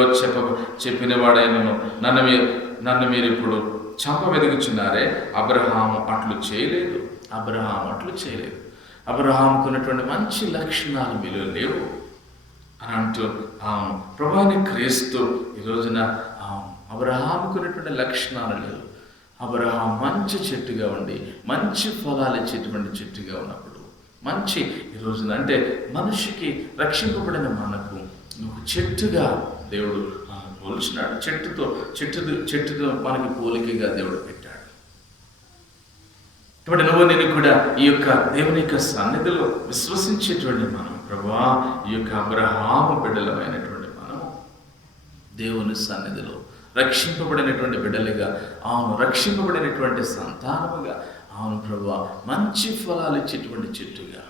చెప్పినవాడైనను నన్ను మీరు ఇప్పుడు చంప వెదుగుచున్నారే. అబ్రహాము అట్లు చేయలేదు. అబ్రహాముకు ఉన్నటువంటి మంచి లక్షణాలు మీలో లేవు అని అంటూ, అవును ప్రభువైన క్రీస్తు ఈ రోజున అబ్రహాముకు ఉన్నటువంటి లక్షణాలు లేవు. అబ్రహాం మంచి చెట్టుగా ఉండి మంచి ఫలాలు ఇచ్చేటువంటి చెట్టుగా ఉన్నప్పుడు, మంచి ఈ రోజున అంటే మనిషికి రక్షింపబడిన మనకు నువ్వు చెట్టుగా దేవుడు పోల్చినాడు. చెట్టుతో మనకి పోలికగా దేవుడు పెట్టాడు. కాబట్టి నేను కూడా ఈ యొక్క దేవుని యొక్క సన్నిధిలో విశ్వసించేటువంటి మనం, ప్రభువా ఈ యొక్క అబ్రహాము బిడ్డలమైనటువంటి మనము దేవుని సన్నిధిలో రక్షింపబడినటువంటి బిడ్డలుగా, అవును రక్షింపబడినటువంటి సంతానముగా, అవును ప్రభువా మంచి ఫలాలు ఇచ్చేటువంటి చెట్టుగా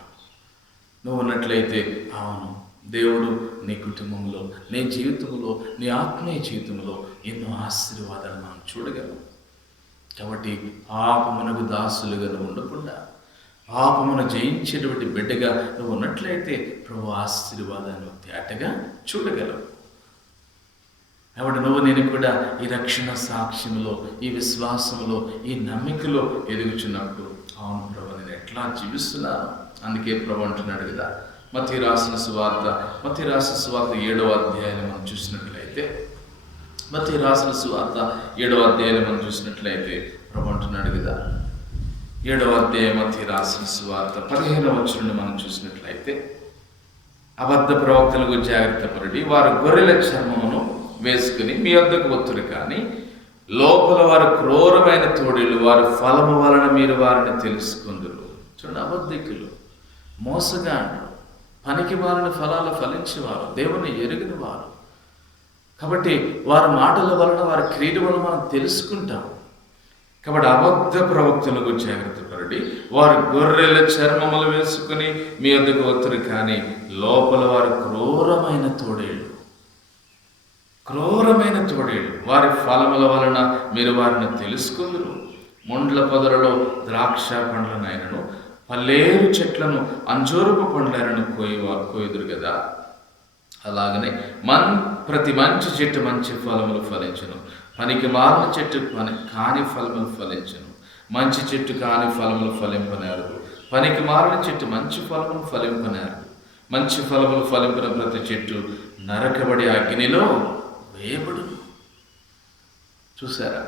నువ్వు ఉన్నట్లయితే, అవును దేవుడు నీ కుటుంబంలో, నీ జీవితంలో, నీ ఆత్మీయ జీవితంలో ఎన్నో ఆశీర్వాదాలు మనం చూడగలం. కాబట్టి పాపమునకు దాసులుగా నువ్వు ఉండకుండా పాపమును జయించేటువంటి బిడ్డగా నువ్వు ఉన్నట్లయితే ప్రభు ఆశీర్వాదాన్ని తేటగా చూడగలవు. కాబట్టి నేను కూడా ఈ రక్షణ సాక్ష్యంలో, ఈ విశ్వాసంలో, ఈ నమ్మికలో ఎదుగుచున్నప్పుడు, అవును ప్రభు నేను ఎట్లా జీవిస్తున్నాను. అందుకే ప్రభు అంటున్నాడు కదా, మత్తయి రాసిన సువార్త 7వ అధ్యాయం మనం చూసినట్లయితే, మత్తయి రాసిన సువార్త 7వ అధ్యాయం మనం చూసినట్లయితే ప్రభు అంటున్నాడు కదా, 7వ అధ్యాయం మత్తయి రాసిన సువార్త 15వ వచనం మనం చూసినట్లయితే, అబద్ధ ప్రవక్తలకు జాగ్రత్త పడి వారు గొర్రెల చర్మమును వేసుకుని మీ వద్దకు వత్తురు, కానీ లోపల వారు క్రూరమైన తోడేళ్ళు, వారి ఫలము వలన మీరు వారిని తెలుసుకుందురు. చూడండి, అబద్ధికులు, మోసగాండ్రు, పనికి మాలిన ఫలాలు ఫలించేవారు, దేవుని ఎరిగిన వారు. కాబట్టి వారి మాటల వలన, వారి క్రియల వలన మనం తెలుసుకుంటాం. కాబట్టి అబద్ధ ప్రవక్తలకు జాగ్రత్త పడి వారు గొర్రెల చర్మములు వేసుకుని మీ వద్దకు వత్తురు, కానీ లోపల వారు క్రూరమైన తోడేళ్ళు, వారి ఫలముల వలన మీరు వారిని తెలుసుకుందురు. ముండ్ల పొదలలో ద్రాక్ష పండ్లనైనను పల్లేరు చెట్లను అంజూరపు పండ్లైనను కోయుదురు కదా, అలాగనే ప్రతి మంచి చెట్టు మంచి ఫలములు ఫలించును, పనికి మాలిన చెట్టు కాని ఫలములు ఫలించును. మంచి చెట్టు కాని ఫలములు ఫలింపనేరదు, పనికి మాలిన చెట్టు మంచి ఫలములు ఫలింపనేరదు. మంచి ఫలములు ఫలింపిన ప్రతి చెట్టు నరకబడి అగ్నిలో వేయబడును. చూసారా?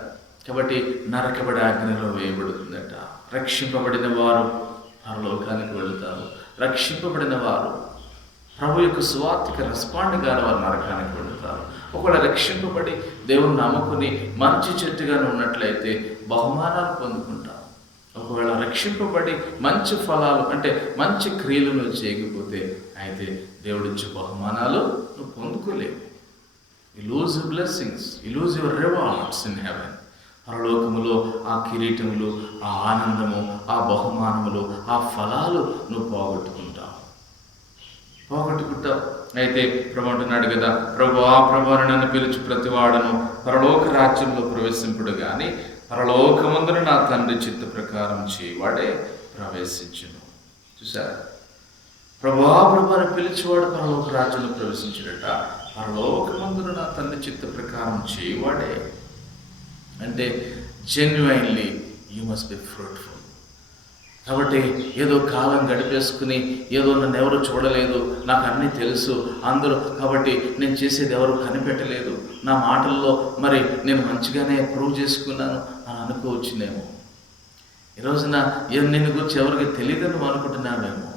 కాబట్టి నరకబడి అగ్నిలో వేయబడుతుందట. రక్షింపబడిన వారు పరలోకానికి వెళుతారు, రక్షింపబడిన వారు ప్రభు యొక్క సువార్తకి రెస్పాండ్ గారు వారు నరకానికి వెళుతారు. ఒకవేళ రక్షింపబడి దేవుని నమ్ముకుని మంచి చెట్టుగానే ఉన్నట్లయితే బహుమానాలు పొందుకుంటాం. ఒకవేళ రక్షింపబడి మంచి ఫలాలు అంటే మంచి క్రియలు నువ్వు చేయకపోతే అయితే దేవుడిచ్చే బహుమానాలు నువ్వు పొందుకోలేవు. You lose your blessings, you lose your rewards in heaven. పరలోకములో ఆ కిరీటములు, ఆ ఆనందము, ఆ బహుమానములు, ఆ ఫలాలు నువ్వు పోగొట్టుకుంటావు. అయితే ప్రభు అంటున్నాడు కదా, ప్రభువారు నన్ను పిలిచి ప్రతివాడను పరలోక రాజ్యంలో ప్రవేశింపుడు గాని పరలోకమందున నా తండ్రి చిత్త ప్రకారం చేయవాడే ప్రవేశించును. చూసారా? ప్రభువారు పిలిచేవాడు పరలోక రాజ్యంలో ప్రవేశించుడట. పరలోకమందున నా తండ్రి చిత్త ప్రకారం చేయవాడే అంటే genuinely you must be fruitful. కాబట్టి ఏదో కాలం గడిపేసుకుని ఏదో నన్ను ఎవరు చూడలేదు, నాకు అన్నీ తెలుసు అందరూ, కాబట్టి నేను చేసేది ఎవరు కనిపెట్టలేదు, నా మాటల్లో మరి నేను మంచిగానే ప్రూవ్ చేసుకున్నాను అని అనుకోవచ్చునేమో. ఈరోజున నిన్ను గురించి ఎవరికి తెలియదని అనుకుంటున్నావేమో.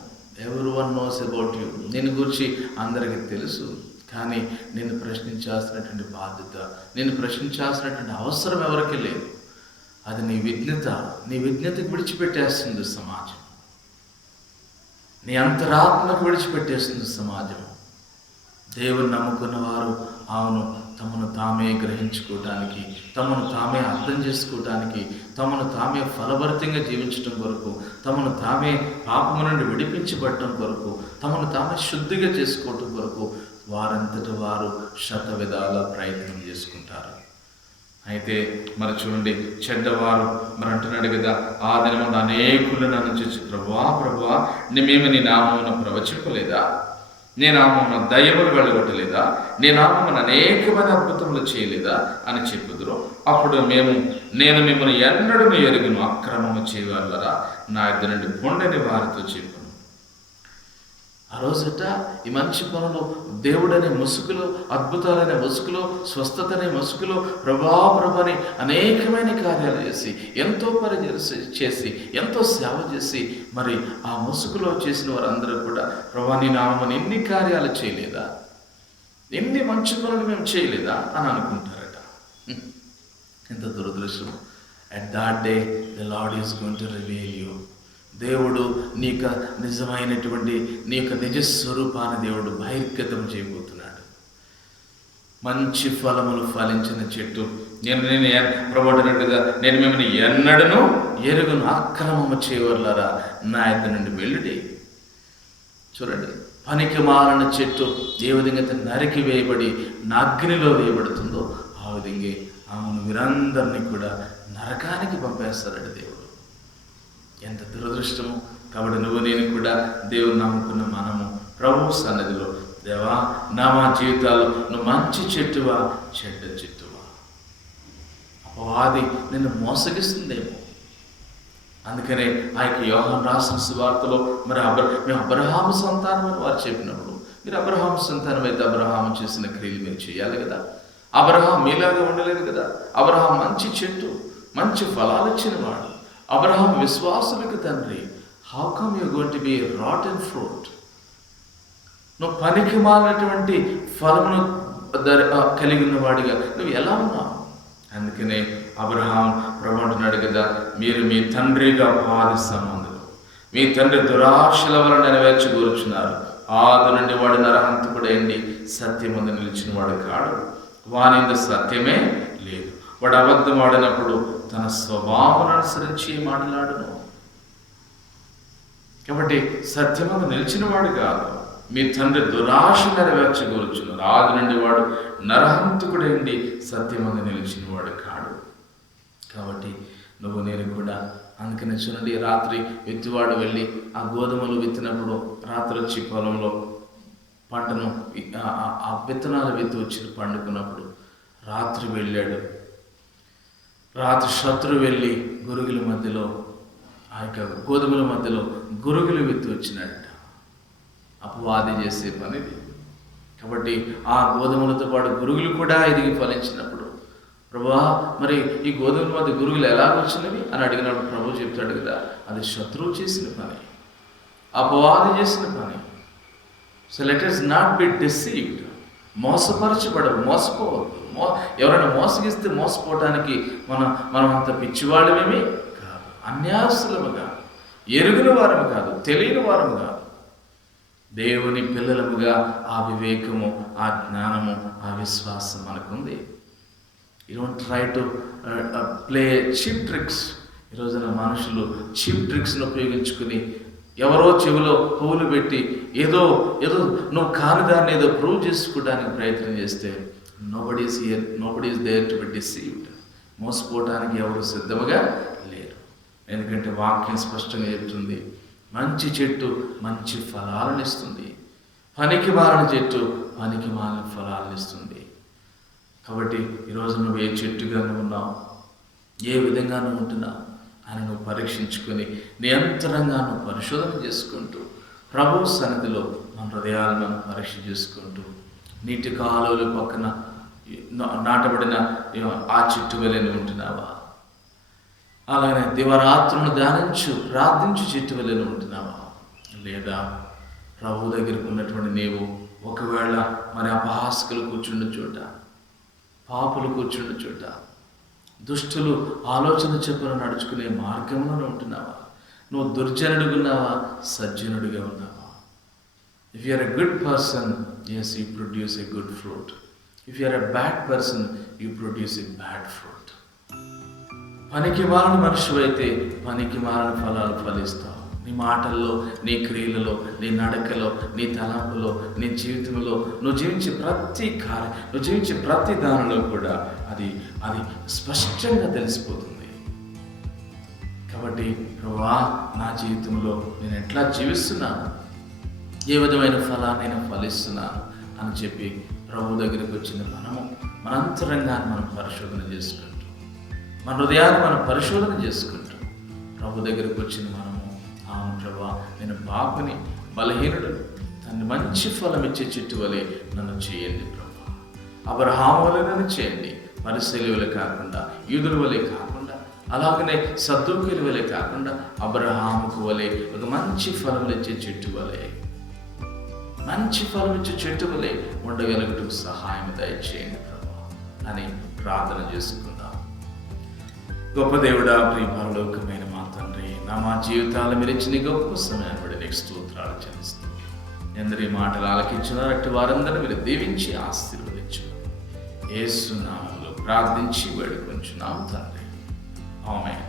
ఎవరి వన్ నోస్ అబౌట్ యూ, నిన్ను గురించి అందరికీ తెలుసు. కానీ నిన్ను ప్రశ్నించాల్సినటువంటి బాధ్యత, నిన్ను ప్రశ్నించాల్సినటువంటి అవసరం ఎవరికి లేదు. అది నీ విజ్ఞతకు విడిచిపెట్టేస్తుంది సమాజం, నీ అంతరాత్మకు విడిచిపెట్టేస్తుంది సమాజం. దేవుని నమ్ముకున్న వారు అవును తమను తామే గ్రహించుకోవటానికి, తమను తామే అర్థం చేసుకోవటానికి, తమను తామే ఫలభరితంగా జీవించటం కొరకు, తమను తామే పాపము నుండి విడిపించబడటం కొరకు, తమను తామే శుద్ధిగా చేసుకోవటం కొరకు వారంతట వారు శత విధాల ప్రయత్నం చేసుకుంటారు. అయితే మరి చూడండి, చెడ్డవారు మరి అంటున్నాడు కదా, ఆ దినమున అనేకులు నన్ను చూసి ప్రభువా మేము నీ నామమున ప్రవచింపలేదా, నీ నామమున దయ్యములు వెళ్ళగొట్టలేదా, నీ నామమున అనేకమైన అద్భుతములు చేయలేదా అని చెప్పుదురు. అప్పుడు నేను మిమ్మల్ని ఎన్నడూ ఎరుగును, అక్రమము చేయవాళ్ళరా నా ఇద్దరు నుండి పొండని వారితో చెప్పు. ఆ రోజుట ఈ మంచి పనులు దేవుడనే ముసుగులో, అద్భుతాలనే ముసుగులో, స్వస్థతనే ముసుగులో ప్రభాని అనేకమైన కార్యాలు చేసి, ఎంతో పని చేసి, ఎంతో సేవ చేసి, మరి ఆ ముసుగులో చేసిన వారందరూ కూడా ప్రభా నీ నామమున ఎన్ని కార్యాలు చేయలేదా, ఎన్ని మంచి పనులు మేము చేయలేదా అని అనుకుంటారట. ఎంత దురదృష్టం. At that day the lord is going to reveal you. దేవుడు నీకు నిజమైనటువంటి నీ యొక్క నిజస్వరూపాన్ని దేవుడు బహిర్గతం చేయబోతున్నాడు. మంచి ఫలములు ఫలించిన చెట్టు, నేను ప్రబడినట్టుగా నేను మిమ్మల్ని ఎన్నడను ఎరుగును, అక్రమము చేయవర్లారా నా యొద్ద నుండి వెళ్ళుడి. చూడండి, పనికి మాలిన చెట్టు ఏ విధంగా నరికి వేయబడి నా అగ్నిలో వేయబడుతుందో ఆ విధంగా ఆమెను వీరందరినీ కూడా నరకానికి పంపేస్తారట దేవుడు. ఎంత దురదృష్టము. కాబట్టి నువ్వు నేను కూడా దేవుని నమ్ముకున్న మనము ప్రభు సన్నిధిలో, దేవా నా మా జీవితాలు నువ్వు మంచి చెట్టువా చెడ్డ చెట్టువా, అపవాది నిన్ను మోసగిస్తుందేమో. అందుకనే ఆ యొక్క యోహాను రాసిన సువార్తలో మరి మేము అబ్రహాము సంతానం అని వారు చెప్పినప్పుడు, మీరు అబ్రహాము సంతానం అయితే అబ్రహాము చేసిన క్రియలు మీరు చేయాలి కదా. అబ్రహాం మీలాగా ఉండలేదు కదా. అబ్రహాం మంచి చెట్టు, మంచి ఫలాలు ఇచ్చిన వాడు. అబ్రహాం విశ్వాసులకు తండ్రి. How come you going to be rotten fruit? నువ్వు పనికి మాలినటువంటి ఫలమును కలిగి ఉన్నవాడిగా నువ్వు ఎలా ఉన్నావు? అందుకనే అబ్రహాం ప్రభు అంటున్నాడు కదా, మీరు మీ తండ్రిగా పాది సంబంధులు, మీ తండ్రి దురాశల వలన నెరవేర్చగోరుచున్నారు. ఆది నుండి వాడు నరహంతకుడైంది, సత్యమందు నిలిచిన వాడు కాడు, వాని సత్యమే లేదు. వాడు అబద్ధం ఆడినప్పుడు తన స్వభావం అనుసరించి మాట్లాడును. కాబట్టి సత్యమందు నిలిచిన వాడు కాదు, మీ తండ్రి దురాశ నెరవేర్చగోరుచున్నారు. ఆది నుండి వాడు నరహంతకుడైంది, సత్యమందు నిలిచిన వాడు కాడు. కాబట్టి నువ్వు నేను కూడా అందుకని చూడండి, రాత్రి విత్తివాడు వెళ్ళి ఆ గోధుమలు విత్తినప్పుడు రాత్రి వచ్చి పొలంలో పంటను ఆ విత్తనాలు విత్తి వచ్చి పండుకున్నప్పుడు రాత్రి వెళ్ళాడు. రాత్రి శత్రు వెళ్ళి గురుగుల మధ్యలో, ఆ యొక్క గోధుమల మధ్యలో గురుగులు విత్తి వచ్చినట్ట. అపవాది చేసే పనిది. కాబట్టి ఆ గోధుమలతో పాటు గురుగులు కూడా ఎదిగి ఫలించినప్పుడు, ప్రభువా మరి ఈ గోధుమల మధ్య గురుగులు ఎలా వచ్చినవి అని అడిగినప్పుడు ప్రభు చెప్తాడు కదా, అది శత్రువు చేసిన పని, అపవాది చేసిన పని. So let us not be deceived. మోసపోవద్దు. ఎవరైనా మోసగిస్తే మోసపోవటానికి మనం అంత పిచ్చివాళ్ళమేమి కాదు, అన్యాసులము కాదు, ఎరుగుని వారము కాదు, తెలియని వారము కాదు. దేవుని పిల్లలముగా ఆ వివేకము, ఆ జ్ఞానము, ఆ విశ్వాసం మనకుంది. You don't try to play cheap tricks. ఈరోజున మనుషులు చీప్ ట్రిక్స్ను ఉపయోగించుకుని ఎవరో చెవిలో పువ్వులు పెట్టి ఏదో నువ్వు కాని దాన్ని ఏదో ప్రూవ్ చేసుకోవడానికి ప్రయత్నం చేస్తే nobody is there to be deceived. మోసపోవటానికి ఎవరు సిద్ధముగా లేరు. ఎందుకంటే వాక్యం స్పష్టంగా చెప్తుంది, మంచి చెట్టు మంచి ఫలాలను ఇస్తుంది, పనికి మాలిన చెట్టు పనికి మాలిన ఫలాలను ఇస్తుంది. కాబట్టి ఈరోజు నువ్వు ఏ చెట్టుగా నువ్వు ఉన్నావు, ఏ విధంగా నువ్వు ఉంటున్నావు, ఆయన నువ్వు పరీక్షించుకొని నీ అంతరంగా నువ్వు పరిశోధన చేసుకుంటూ ప్రభు సన్నిధిలో మన హృదయాలను మనం పరీక్ష చేసుకుంటూ నీటి కాలువల పక్కన నాటబడిన ఆ చెట్టు వలె ఉంటున్నావా? అలాగే దివరాత్రులను ధ్యానించు ప్రార్థించు చెట్టు వలె ఉంటున్నావా? లేదా ప్రభు దగ్గరికి ఉన్నటువంటి నీవు ఒకవేళ మరి అపహాస్కులు కూర్చుండ చోట, పాపులు కూర్చుండ చోట, దుష్టులు ఆలోచన చెప్పున నడుచుకునే మార్గంలో ఉంటున్నావా? నువ్వు దుర్జనుడిగా ఉన్నావా, సజ్జనుడిగా ఉన్నావా? If you are a good person, yes, you produce a good fruit. If you are a bad person, you produce a bad fruit. పనికి మాలిన మనిషివైతే పనికి మాలిన ఫలాలు ఫలిస్తావు. నీ మాటల్లో, నీ క్రియలలో, నీ నడకలో, నీ తలంపులో, నీ జీవితంలో నువ్వు జీవించే ప్రతి కార్యం, నువ్వు జీవించే ప్రతి దానిలో కూడా అది స్పష్టంగా తెలిసిపోతుంది. కాబట్టి ప్రభువా, నా జీవితంలో నేను ఎట్లా జీవిస్తున్నాను, ఏ విధమైన ఫలాన్ని నేను ఫలిస్తున్నాను అని చెప్పి ప్రభు దగ్గరికి వచ్చిన మనము మన అంతరంగాన్ని మనం పరిశోధన చేసుకుంటూ, మన హృదయాన్ని మనం పరిశోధన చేసుకుంటూ ప్రభు దగ్గరికి వచ్చిన మనము, అవును ప్రభువా, నేను పాపిని, బలహీనుడు, తను మంచి ఫలం ఇచ్చే చెట్టు వలె నన్ను చేయండి ప్రభువా. అబ్రహాము వలె నన్ను చేయండి, పరిసయ్యుల వలె కాకుండా, యూదుల వలె కాకుండా, అలాగనే సద్దూకీయుల వలె కాకుండా అబ్రహాముకు వలె ఒక మంచి ఫలం ఇచ్చే చెట్టు వలె, మంచి ఫలం ఇచ్చే చెట్టు వలె ఉండగలుగుటకు సహాయం దయచేయండి ప్రభువా అని ప్రార్థన చేసుకుందాం. గొప్ప దేవుడా, ప్రియ పరలోకమైన మా తండ్రి, మా జీవితాలు మీరు ఇచ్చిన గొప్ప సమయాన్ని బట్టి నీకు స్తోత్రాలు చెల్లిస్తాం. ఎందరి మాటలు ఆలకించినారు అట్టి వారందరూ మీరు దీవించి ఆశీర్వదించు. యేసు నామములో ప్రార్థించి వేడుకొంచున్నాం తండ్రి. ఆమేన్.